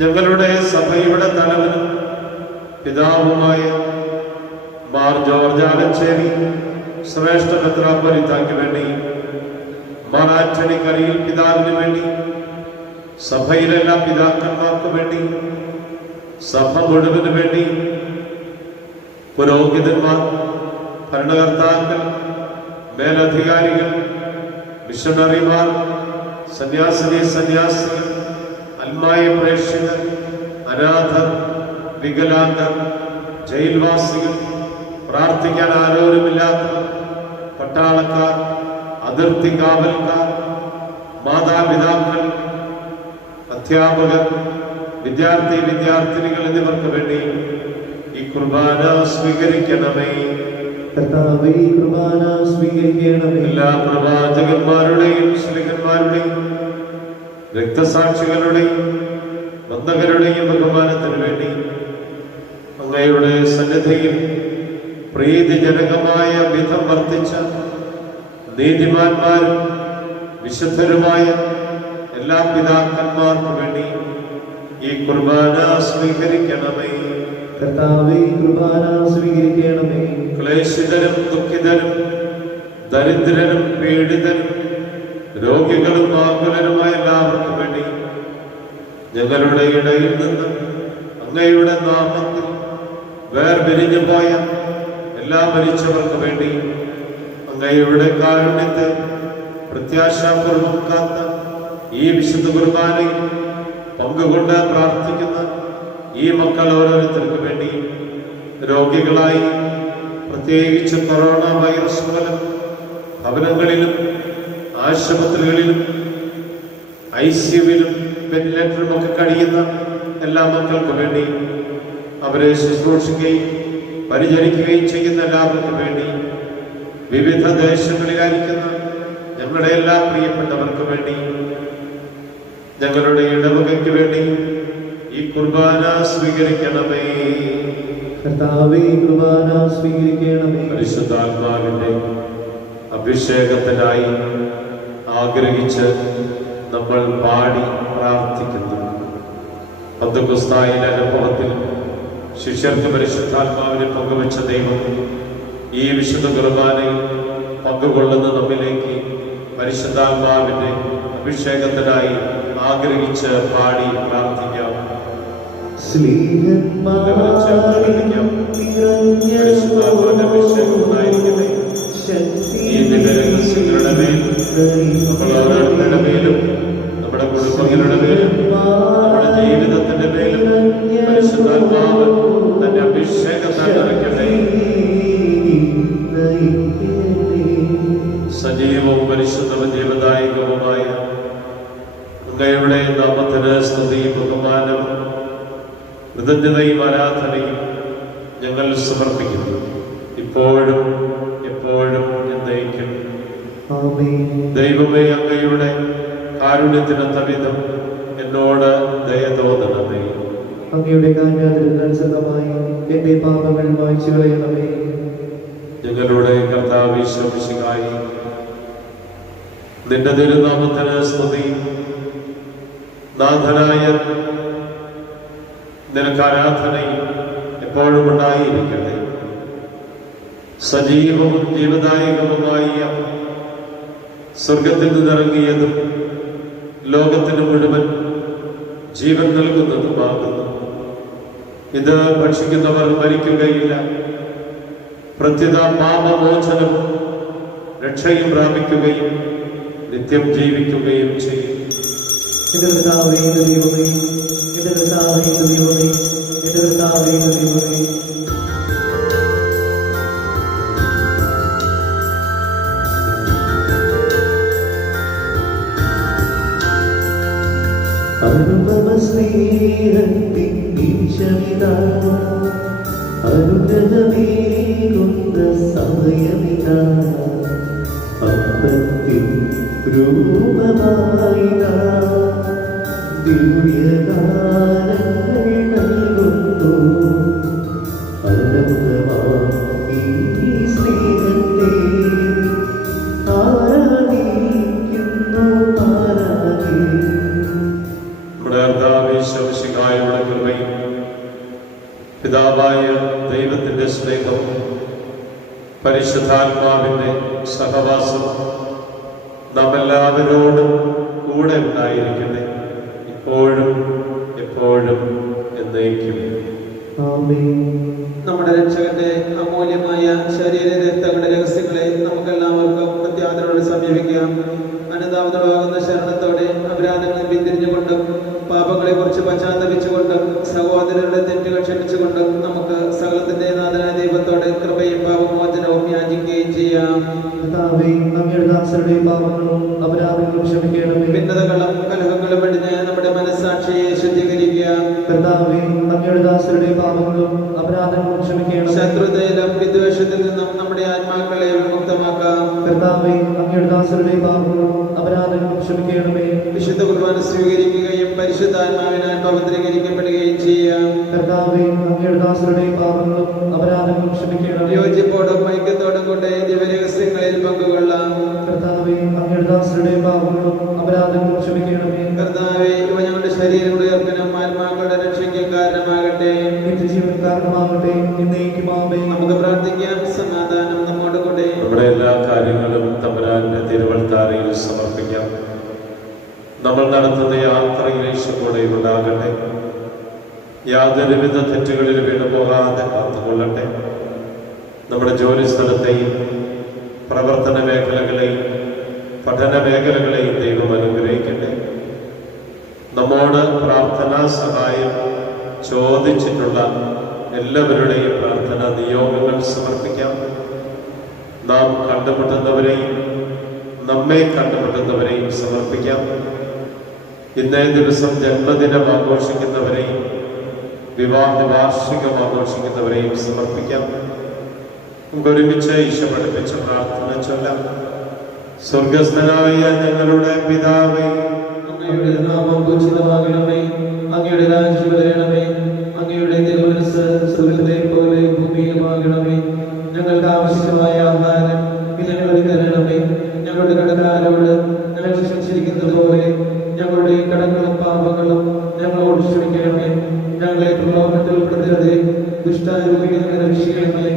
ഞങ്ങളുടെ സഭയുടെ തലവനും പിതാവുമായ മാർ ജോർജ് ആലഞ്ചേരി ശ്രേഷ്ഠ മെത്രാപ്പൊലീത്തായ്ക്ക് വേണ്ടി മാർ ആന്റണി കരിയിൽ പിതാവിന് വേണ്ടി സഭയിലെ എല്ലാ പിതാക്കന്മാർക്ക് വേണ്ടി സഭ മുഴുവന് വേണ്ടി പുരോഹിതന്മാർ, ഭരണകർത്താക്കൾ, മേലധികാരികൾ, മിഷണറിമാർ, സന്യാസിനി സന്യാസികൾ, അൽമായ പ്രേക്ഷിതർ, അനാഥർ, വികലാംഗർ, ജയിൽവാസികൾ, പ്രാർത്ഥിക്കാൻ ആരോരുമില്ലാത്തവർ, പട്ടാളക്കാർ, അതിർത്തി കാവൽക്കാർ, മാതാപിതാക്കൾ, അധ്യാപകർ, വിദ്യാർത്ഥിനികൾ എന്നിവർക്ക് വേണ്ടി ഈ കുർബാന സ്വീകരിക്കണമേ. കർത്താവേ, ഈ കുർബാന സ്വീകരിക്കണമേ. എല്ലാ പ്രവാചകന്മാരുടെയും ശ്ലീഹന്മാരുടെയും രക്തസാക്ഷികളുടെയും ബന്ധകരുടെയും ബഹുമാനത്തിന് വേണ്ടി അങ്ങയുടെ സന്നിധിയിൽ പ്രീതിജനകമായ വിധം വർദ്ധിച്ച നീതിമാന്മാരും വിശുദ്ധരുമായ എല്ലാ പിതാക്കന്മാർക്കു വേണ്ടി ഈ കുർബാന സ്വീകരിക്കണമേ. കർത്താവേ, കുർബാന സ്വീകരിക്കണമേ. ക്ലേശിതരും ദുഃഖിതരും ദരിദ്രരും പീഡിതരും രോഗികളും ആകുലരുമായ എല്ലാവർക്കും വേണ്ടി ഞങ്ങളുടെ ഇടയിൽ നിന്ന് അങ്ങയുടെ നാമത്തിൽ വേർപിരിഞ്ഞു പോയ എല്ലാ മരിച്ചവർക്ക് വേണ്ടി അങ്ങയുടെ കാരുണ്യത്തെ പ്രത്യാശാപൂർവം കാത്ത ഈ വിശുദ്ധ കുർബാനയിൽ പങ്കുകൊണ്ട് പ്രാർത്ഥിക്കുന്ന ഈ മക്കൾ ഓരോരുത്തർക്ക് വേണ്ടി രോഗികളായി പ്രത്യേകിച്ച് കൊറോണ വൈറസ് മൂലം ഭവനങ്ങളിലും ആശുപത്രികളിലും ICUവിലും വെന്റിലേറ്ററിലും ഒക്കെ കഴിയുന്ന എല്ലാ മക്കൾക്കും വേണ്ടി അവരെ ശുശ്രൂഷിക്കുകയും പരിചരിക്കുകയും ചെയ്യുന്ന എല്ലാവർക്കും വേണ്ടി വിവിധ ദേശങ്ങളിലായിരിക്കുന്ന ഞങ്ങളുടെ എല്ലാ പ്രിയപ്പെട്ടവർക്ക് വേണ്ടി ഞങ്ങളുടെ ഇടവകയ്ക്ക് വേണ്ടി ഈ കുർബാന സ്വീകരിക്കണമേ. കർത്താവേ, കുർബാന സ്വീകരിക്കണമേ. പരിശുദ്ധാത്മാവിന്റെ അഭിഷേകത്തിനായി ആഗ്രഹിച്ച് നമ്മൾ പാടി പ്രാർത്ഥിക്കുന്നു. പന്തക്കുസ്തായിലെ അനുഭവത്തിൽ ശിഷ്യർക്ക് പരിശുദ്ധാത്മാവിനെ പങ്കുവെച്ച ദൈവം ഈ വിശുദ്ധ കുർബാനയിൽ പങ്കുകൊള്ളുന്ന നമ്മിലേക്ക് പരിശുദ്ധാത്മാവിന്റെ അഭിഷേകത്തിനായി ആഗ്രഹിച്ച് പാടി പ്രാർത്ഥിക്കാം. പരിശുദ്ധാത്മാവിന്റെ അഭിഷേകം ഉണ്ടായിരിക്കട്ടെ ഈ രഹസ്യങ്ങളുടെ മേൽ, നമ്മൾ ഓരോരുത്തരുടെ മേലും, നമ്മുടെ കുടുംബങ്ങളുടെ മേലും, നമ്മുടെ ജീവിതത്തിന്റെ മേലും പരിശുദ്ധാത്മാവ് തന്റെ അഭിഷേകത്താൽ നിറയ്ക്കട്ടെ. സജീവവും പരിശുദ്ധവും ജീവദായകവുമായ അങ്ങയുടെ നാമത്തിന് സ്തുതിയും ബഹുമാനവും കൃതജ്ഞതയും ആരാധനയും ഞങ്ങൾ സമർപ്പിക്കുന്നു, ഇപ്പോഴും എപ്പോഴും എന്നേക്കും. ദൈവമേ, അങ്ങയുടെ കാരുണ്യത്തിനൊത്ത വിധം എന്നോട് ദയ തോന്നണമേ. അങ്ങയുടെ കാരുണ്യത്തിനനുസൃതമായി എന്റെ പാപങ്ങൾ മായ്ച്ചു കളയണമേ. ഞങ്ങളുടെ കർത്താവ് ഈശോ മിശിഹായി, നിന്റെ തിരുനാമത്തിന് സ്തുതി. നാഥനായ നിനക്ക് ആരാധനയും എപ്പോഴും ഉണ്ടായിരിക്കട്ടെ. സജീവവും ജീവദായകവുമായ സ്വർഗത്തിൽ നിന്നിറങ്ങിയതും ലോകത്തിന് മുഴുവൻ ജീവൻ നൽകുന്നതുമാകുന്നു. ഇത് ഭക്ഷിക്കുന്നവർ മരിക്കുകയില്ല, പ്രത്യുത പാപമോചനവും രക്ഷയും പ്രാപിക്കുകയും നിത്യം ജീവിക്കുകയും ചെയ്യും. എന്റെ കർത്താവേ, എന്റെ ദൈവമേ, എന്റെ കർത്താവേ, എന്റെ ദൈവമേ, എന്റെ കർത്താവേ, എന്റെ ദൈവമേ. അനുപമ സ്നേഹത്തിൻ ഈശമിതാ, അനുഗ്രഹമേകുന്ന സമയമിതാ, അപ്പത്തിൻ രൂപമായിതാ, ദിവ്യഗാനങ്ങൾ നൽകുന്നു. അനന്തമായി ഈ സ്നേഹത്തെ ആരാധിക്കുന്നു, നമ്മുടെ കർത്താവ് ഈശോ മിശിഹായുടെ കൃപയും പിതാവായ ദൈവത്തിന്റെ സ്നേഹവും പരിശുദ്ധാത്മാവിന്റെ സഹവാസം നാം എല്ലാവരോടും കൂടെ ഉണ്ടായിരിക്കട്ടെ, ഇപ്പോഴും എപ്പോഴും എന്നേക്കും. നമ്മുടെ രക്ഷകന്റെ അമൂല്യമായ ശരീര രക്തങ്ങളുടെ രഹസ്യങ്ങളെ നമുക്കെല്ലാവർക്കും പ്രത്യാദരോട് സമീപിക്കാം. അനുതാപതമാകുന്ന ശരണത്തോടെ അപരാധങ്ങളിൽ പിന്തിരിഞ്ഞുകൊണ്ടും പാപങ്ങളെ കുറിച്ച് പശ്ചാത്തപിച്ചുകൊണ്ടും സഹോദരരുടെ തെറ്റുകൾ ക്ഷമിച്ചുകൊണ്ടും നമുക്ക് സകലത്തിന്റെ നാഥനായ ദൈവത്തോടെ കൃപയും പാപമോചനവും യാചിക്കുകയും ചെയ്യാം. ഭിന്നതകളും കലഹങ്ങളും വെടിഞ്ഞ് നമ്മുടെ മനസ്സാക്ഷിയെ ശുദ്ധീകരിക്കുക. ശത്രുതയിലും വിദ്വേഷത്തിൽ നിന്നും നമ്മുടെ ആത്മാക്കളെ വിമുക്തമാക്കാം. വിശുദ്ധ കുർബാന സ്വീകരിക്കുകയും പരിശുദ്ധാത്മാവിനാൽ പവിത്രീകരിക്കപ്പെടുകയും ചെയ്യാം. യോജിപ്പോടും ഐക്യത്തോടും കൊണ്ട് ദിവരഹസ്യങ്ങളിൽ പങ്കുകൊള്ളാം. കർത്താവേ, ഇവ ഞങ്ങളുടെ ശരീരം ഉയർപ്പിനും ആത്മാക്കളുടെ രക്ഷയ്ക്കും കാരണമാകട്ടെ. നമുക്ക് പ്രാർത്ഥിക്കാം. സമാധാനം നമ്മോട് കൂടെ. നമ്മുടെ എല്ലാ കാര്യങ്ങളും തമ്പുരാന്റെ തിരുവൾത്താരയിൽ സമർപ്പിക്കാം. അന്വേഷണം കൂടെ ഉണ്ടാകട്ടെ. യാതൊരുവിധ തെറ്റുകളിൽ വീണു പോകാതെ കാത്തുകൊള്ളട്ടെ. നമ്മുടെ ജോലി സ്ഥലത്തെയും പ്രവർത്തന മേഖലകളെയും പഠന മേഖലകളെയും ദൈവം അനുഗ്രഹിക്കട്ടെ. നമ്മോട് പ്രാർത്ഥനാ സഹായം ചോദിച്ചിട്ടുള്ള എല്ലാവരുടെയും പ്രാർത്ഥനാ നിയോഗങ്ങൾ സമർപ്പിക്കാം. നാം കണ്ടുമുട്ടുന്നവരെയും നമ്മെ കണ്ടുമുട്ടുന്നവരെയും സമർപ്പിക്കാം. ഇന്നേ ദിവസം ജന്മദിനം ആഘോഷിക്കുന്നവരെയും വിവാഹ വാർഷികം ആഘോഷിക്കുന്നവരെയും സമർപ്പിക്കാം. നമുക്ക് ഒരുമിച്ച് ഈശോ പഠിപ്പിച്ച പ്രാർത്ഥന ചൊല്ലാം. സ്വർഗസ്ഥനായ ഞങ്ങളുടെ പിതാവേ, അങ്ങയുടെ നാമം പൂജിതമാകണമേ, അങ്ങയുടെ രാജ്യം വരണമേ, അങ്ങയുടെ തിരുമനസ്സ് സ്വർഗ്ഗത്തിലെ പോലെ ഭൂമിയിലുമാകണമേ. ഞങ്ങൾക്ക് ആവശ്യമായ ആഹാരം ഇന്ന് ഞങ്ങൾക്ക് തരണമേ. ഞങ്ങളുടെ കടക്കാരോട് ഞങ്ങൾ ക്ഷമിച്ചിരിക്കുന്നത് പോലെ ഞങ്ങളുടെ കടങ്ങളും പാപങ്ങളും ഞങ്ങളോട് ക്ഷമിക്കണമേ. ഞങ്ങളെ പ്രലോഭനത്തിൽ ഉൾപ്പെടുത്തരുതേ, ദുഷ്ടാരൂപിയിൽ നിന്ന് രക്ഷിക്കണമേ.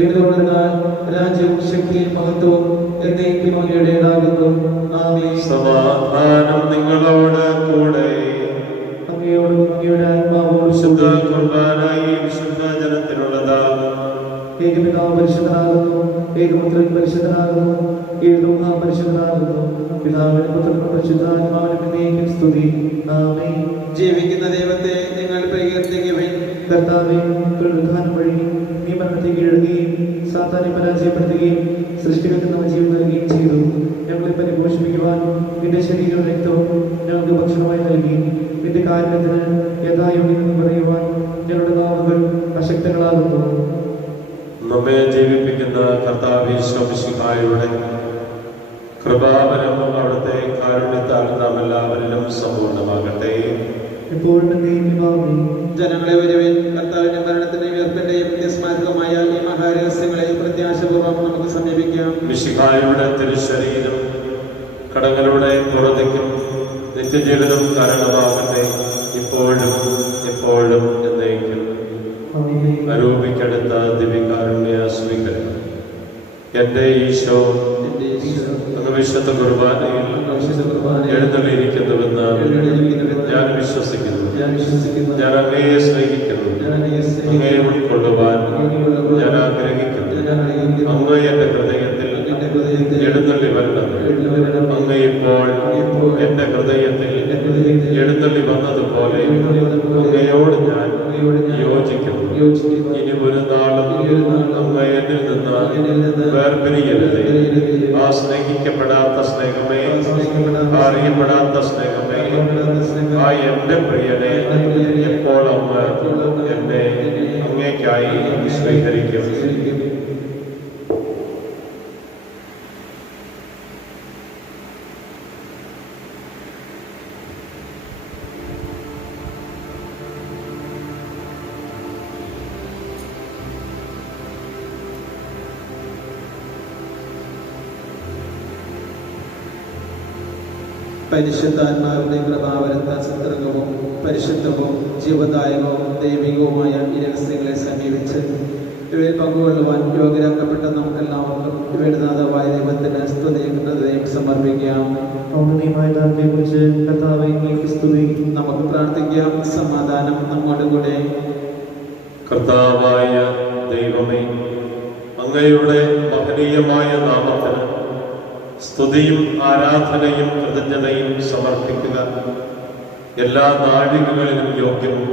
എന്തുകൊണ്ടെന്നാൽ രാജ്യവും ശക്തിയും മഹത്വവും എന്നേക്കും അങ്ങയുടേതാകുന്നു. ആമേൻ. സമാധാനം നിങ്ങളോട് കൂടെ. അങ്ങയോടും അങ്ങയുടെ ആത്മാവോടും വിശുദ്ധ കുർബാനയും വിശുദ്ധ ജനത്തിനുള്ളതാണ്. ഏകപിതാവ് പരിശുദ്ധനാകുന്നു, ഏകപുത്രൻ പരിശുദ്ധനാകുന്നു, ഏകരൂഹ പരിശുദ്ധനാകുന്നു. പിതാവിനും പുത്രനും പരിശുദ്ധാത്മാവിനും എന്നേക്കും സ്തുതി. ആമേൻ. ജീവിക്കുന്ന ദൈവത്തെ നിങ്ങൾ പ്രകീർത്തിക്കുവിൻ. കർത്താവേ, പുനരുത്ഥാനം വഴി നീ മരണത്തെ കീഴടക്കുകയും സാത്താനെ പരാജയപ്പെടുത്തുകയും സൃഷ്ടികൾക്ക് നവജീവൻ നൽകുകയും ചെയ്തു. ഞങ്ങളെ പരിപോഷിപ്പിക്കുവാൻ നിന്റെ ശരീരവും രക്തവും ഞങ്ങൾക്ക് ഭക്ഷണമായി നൽകി. നിന്റെ കാരുണ്യത്തിന് യഥായോഗ്യമെന്ന് പറയുവാൻ ഞങ്ങളുടെ നാവുകൾ അശക്തങ്ങളാകുന്നു. നമ്മെ ജീവിപ്പിക്കുന്ന കർത്താവ് ഈശോ മിശിഹായുടെ കൃപാവരം അവിടുത്തെ കാരുണ്യത്താൽ നാം എല്ലാവരിലും സമ്പൂർണ്ണമാകട്ടെ. എപ്പോഴും എന്നേക്കും ആമേൻ. ജനങ്ങളെ വരുവിൻ, കർത്താവിന്റെ മരണത്തിന്റെയും ഉയർപ്പിന്റെയും വ്യത്യസ്തമായ ഈ മഹാരഹസ്യങ്ങളെ പ്രത്യാശപൂർവ്വം നമുക്ക് സമീപിക്കാം. മിശിഹായുടെ തിരുശരീരം കടങ്ങളുടെ പുറത്തേക്കും നിത്യജീവനം കാരണമാകട്ടെ, ഇപ്പോഴും എപ്പോഴും എന്നേക്കും. ആമേൻ. അരൂപിക്കെടുത്ത ദിവ്യകാരുണ്യ സ്വീകരണം. എൻ്റെ ഈശോ എന്റെ ഈശോ, അങ്ങ് വിശുദ്ധ കുർബാനയിൽ വിശുദ്ധ കുർബാനയിൽ എഴുന്നള്ളിയിരിക്കുന്നുവെന്ന് എഴുന്നള്ളിയിരിക്കുന്നുവെന്ന് ഞാൻ വിശ്വസിക്കുന്നു. ഞാൻ വിശ്വസിക്കുന്നു. ഞാൻ അങ്ങയെ സ്നേഹിക്കുന്നു. ഞാൻ അങ്ങയെ സ്നേഹിക്കുന്നു. അങ്ങയെ ഉൾക്കൊള്ളുവാൻ അങ്ങയെ ഉൾക്കൊള്ളുവാൻ ഞാൻ ആഗ്രഹിക്കുന്നു. ഞാൻ ആഗ്രഹിക്കുന്നു. അങ്ങ് എൻ്റെ ഹൃദയത്തിൽ എന്റെ ഹൃദയത്തിൽ എഴുന്നള്ളി വരണം. എഴുന്നള്ളി വരണം. അങ്ങ് ഇപ്പോൾ എൻ്റെ ഹൃദയത്തിൽ എഴുന്നള്ളി വന്നതുപോലെ അങ്ങയോട് ഞാൻ യോജിക്കുന്നു. ഇനി ഒരു നാളും അങ്ങ് എന്നിൽ നിന്ന് വേർപിരിയരുതേ. ആ സ്നേഹിക്കപ്പെടാത്ത സ്നേഹമേ, അറിയപ്പെടാത്ത സ്നേഹമേ, ആ എൻ്റെ പ്രിയനെ എപ്പോൾ അങ്ങ് എന്നെ അങ്ങേക്കായി സ്വീകരിക്കും. പരിശുദ്ധാത്മാവിന്റെ പ്രഭാവരത്താൽ സത്രകവും പരിശുദ്ധവും ജീവദായകവും ദൈവികവുമായ ഈ രഹസ്യങ്ങളെ സമീപിച്ച് ഇവയിൽ പങ്കുകൊള്ളുവാൻ യോഗ്യരാക്കപ്പെട്ട നമുക്കെല്ലാവർക്കും ഇവയുടെ നാഥമായ ദൈവത്തിന് സ്തുതിയും ഹൃദയം സമർപ്പിക്കാം. ഔന്നത്യമായ ദാനത്തെക്കുറിച്ച് കർത്താവേ, അങ്ങേക്ക് സ്തുതി. നമുക്ക് പ്രാർത്ഥിക്കാം. സമാധാനം നമ്മോട് കൂടെ. കർത്താവായ ദൈവമേ, അങ്ങയുടെ മഹനീയമായ നാമത്തിന് സ്തുതിയും ആരാധനയും കൃതജ്ഞതയും സമർപ്പിക്കുക എല്ലാ നാഴികകളിലും യോഗ്യവും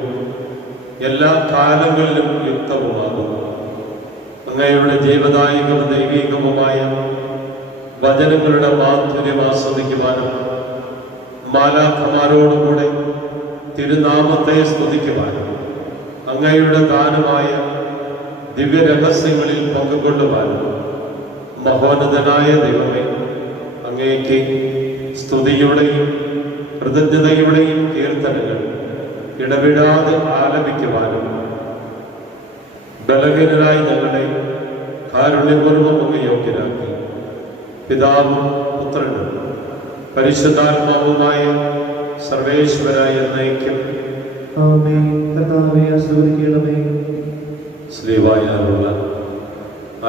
എല്ലാ കാലങ്ങളിലും യുക്തവുമാകുന്നു. അങ്ങയുടെ ജീവദായകവും ദൈവീകവുമായ വചനങ്ങളുടെ മാധുര്യം ആസ്വദിക്കുവാനും മാലാഖമാരോടുകൂടെ തിരുനാമത്തെ സ്തുതിക്കുവാനും അങ്ങയുടെ ദാനമായ ദിവ്യരഹസ്യങ്ങളിൽ പങ്കുകൊള്ളുവാനും മഹോന്നതനായ ദൈവമേ, അങ്ങേക്ക് സ്തുതിയുടെയും കൃതജ്ഞതയുടെയും കീർത്തനങ്ങൾ ഇടവിടാതെ ആലപിക്കുവാനും ബലഹീനരായി ഞങ്ങളെ കാരുണ്യപൂർവ്വം അങ്ങ് യോഗ്യരാക്കി. പിതാവും പുത്രനും പരിശുദ്ധാത്മാവുമായ സർവേശ്വരായ എന്നേക്കും ആമേൻ. കർത്താവേ, ആശീർവദിക്കണമേ. സ്ലീവായാലുള്ള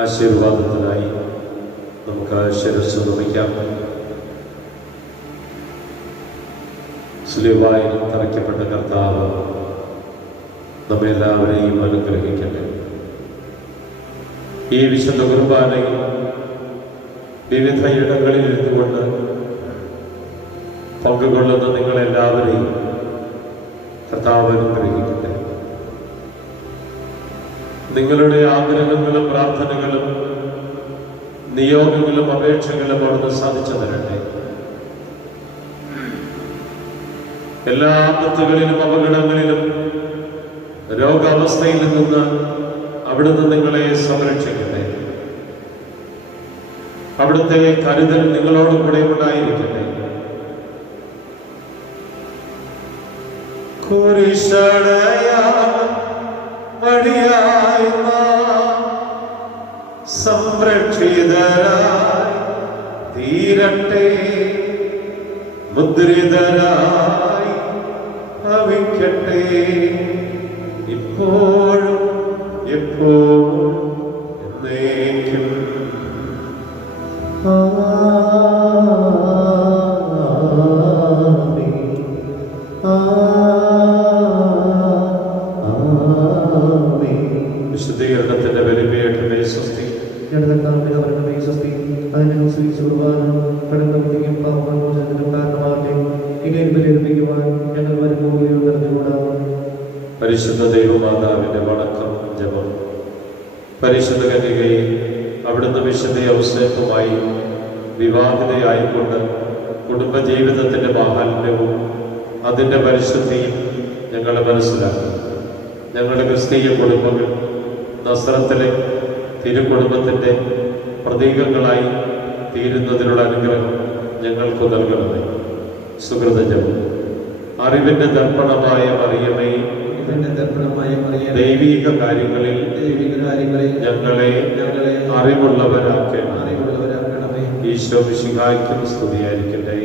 ആശീർവാദത്തിനായി നമുക്ക് ശിരസ്സ് നമിക്കാം. സ്ലീവായിൽ തറയ്ക്കപ്പെട്ട കർത്താവ് നമ്മെല്ലാവരെയും അനുഗ്രഹിക്കട്ടെ. ഈ വിശുദ്ധ കുർബാനയിൽ വിവിധ ഇടങ്ങളിൽ ഇരുന്നുകൊണ്ട് പങ്കുകൊള്ളുന്ന നിങ്ങളെല്ലാവരെയും കർത്താവ് അനുഗ്രഹിക്കട്ടെ. നിങ്ങളുടെ ആഗ്രഹങ്ങളും പ്രാർത്ഥനകളും നിയോഗങ്ങളും അപേക്ഷകളും അവിടുന്ന് സാധിച്ചു തരട്ടെ. എല്ലാ ആപത്തുകളിലും അപകടങ്ങളിലും രോഗാവസ്ഥയിൽ നിന്ന് അവിടുന്ന് നിങ്ങളെ സംരക്ഷിക്കട്ടെ. അവിടുത്തെ കരുതൽ നിങ്ങളോട് കൂടെ ഉണ്ടായിരിക്കട്ടെ. വഴിയായി സംരക്ഷിതരായി തീരട്ടെ, മുദ്രിതരായി ഭവിക്കട്ടെ, ഇപ്പോഴും എപ്പോഴും എന്നേക്കും. വിശുദ്ധീകരണത്തിന്റെ ബലിപീഠമേ സ്വസ്തി. പരിശുദ്ധ ദൈവമാതാവിന്റെ വണക്കം ജപം. പരിശുദ്ധ കന്യകയെ അവിടുന്ന് വിശുദ്ധ ഔസേപ്പുമായി വിവാഹിതയായിക്കൊണ്ട് കുടുംബജീവിതത്തിന്റെ മാഹാത്മ്യവും അതിൻ്റെ പരിശുദ്ധിയും ഞങ്ങൾ മനസ്സിലാക്കി. ഞങ്ങളുടെ ക്രിസ്തീയ കുടുംബങ്ങൾ നസ്രത്തിലെ തിരുക്കുടുംബത്തിൻ്റെ പ്രതീകങ്ങളായി തീരുന്നതിനുള്ള അനുഗ്രഹം ഞങ്ങൾക്ക് നൽകണമേ. സുഹൃതജപം. അറിവിൻ്റെ ദർപ്പണമായ മറിയമേ, ദൈവിക കാര്യങ്ങളിൽ ഞങ്ങളെ അറിവുള്ളവരാക്കണമേ. ഈശോ മിശിഹായ്ക്കും സ്തുതിയായിരിക്കട്ടെ.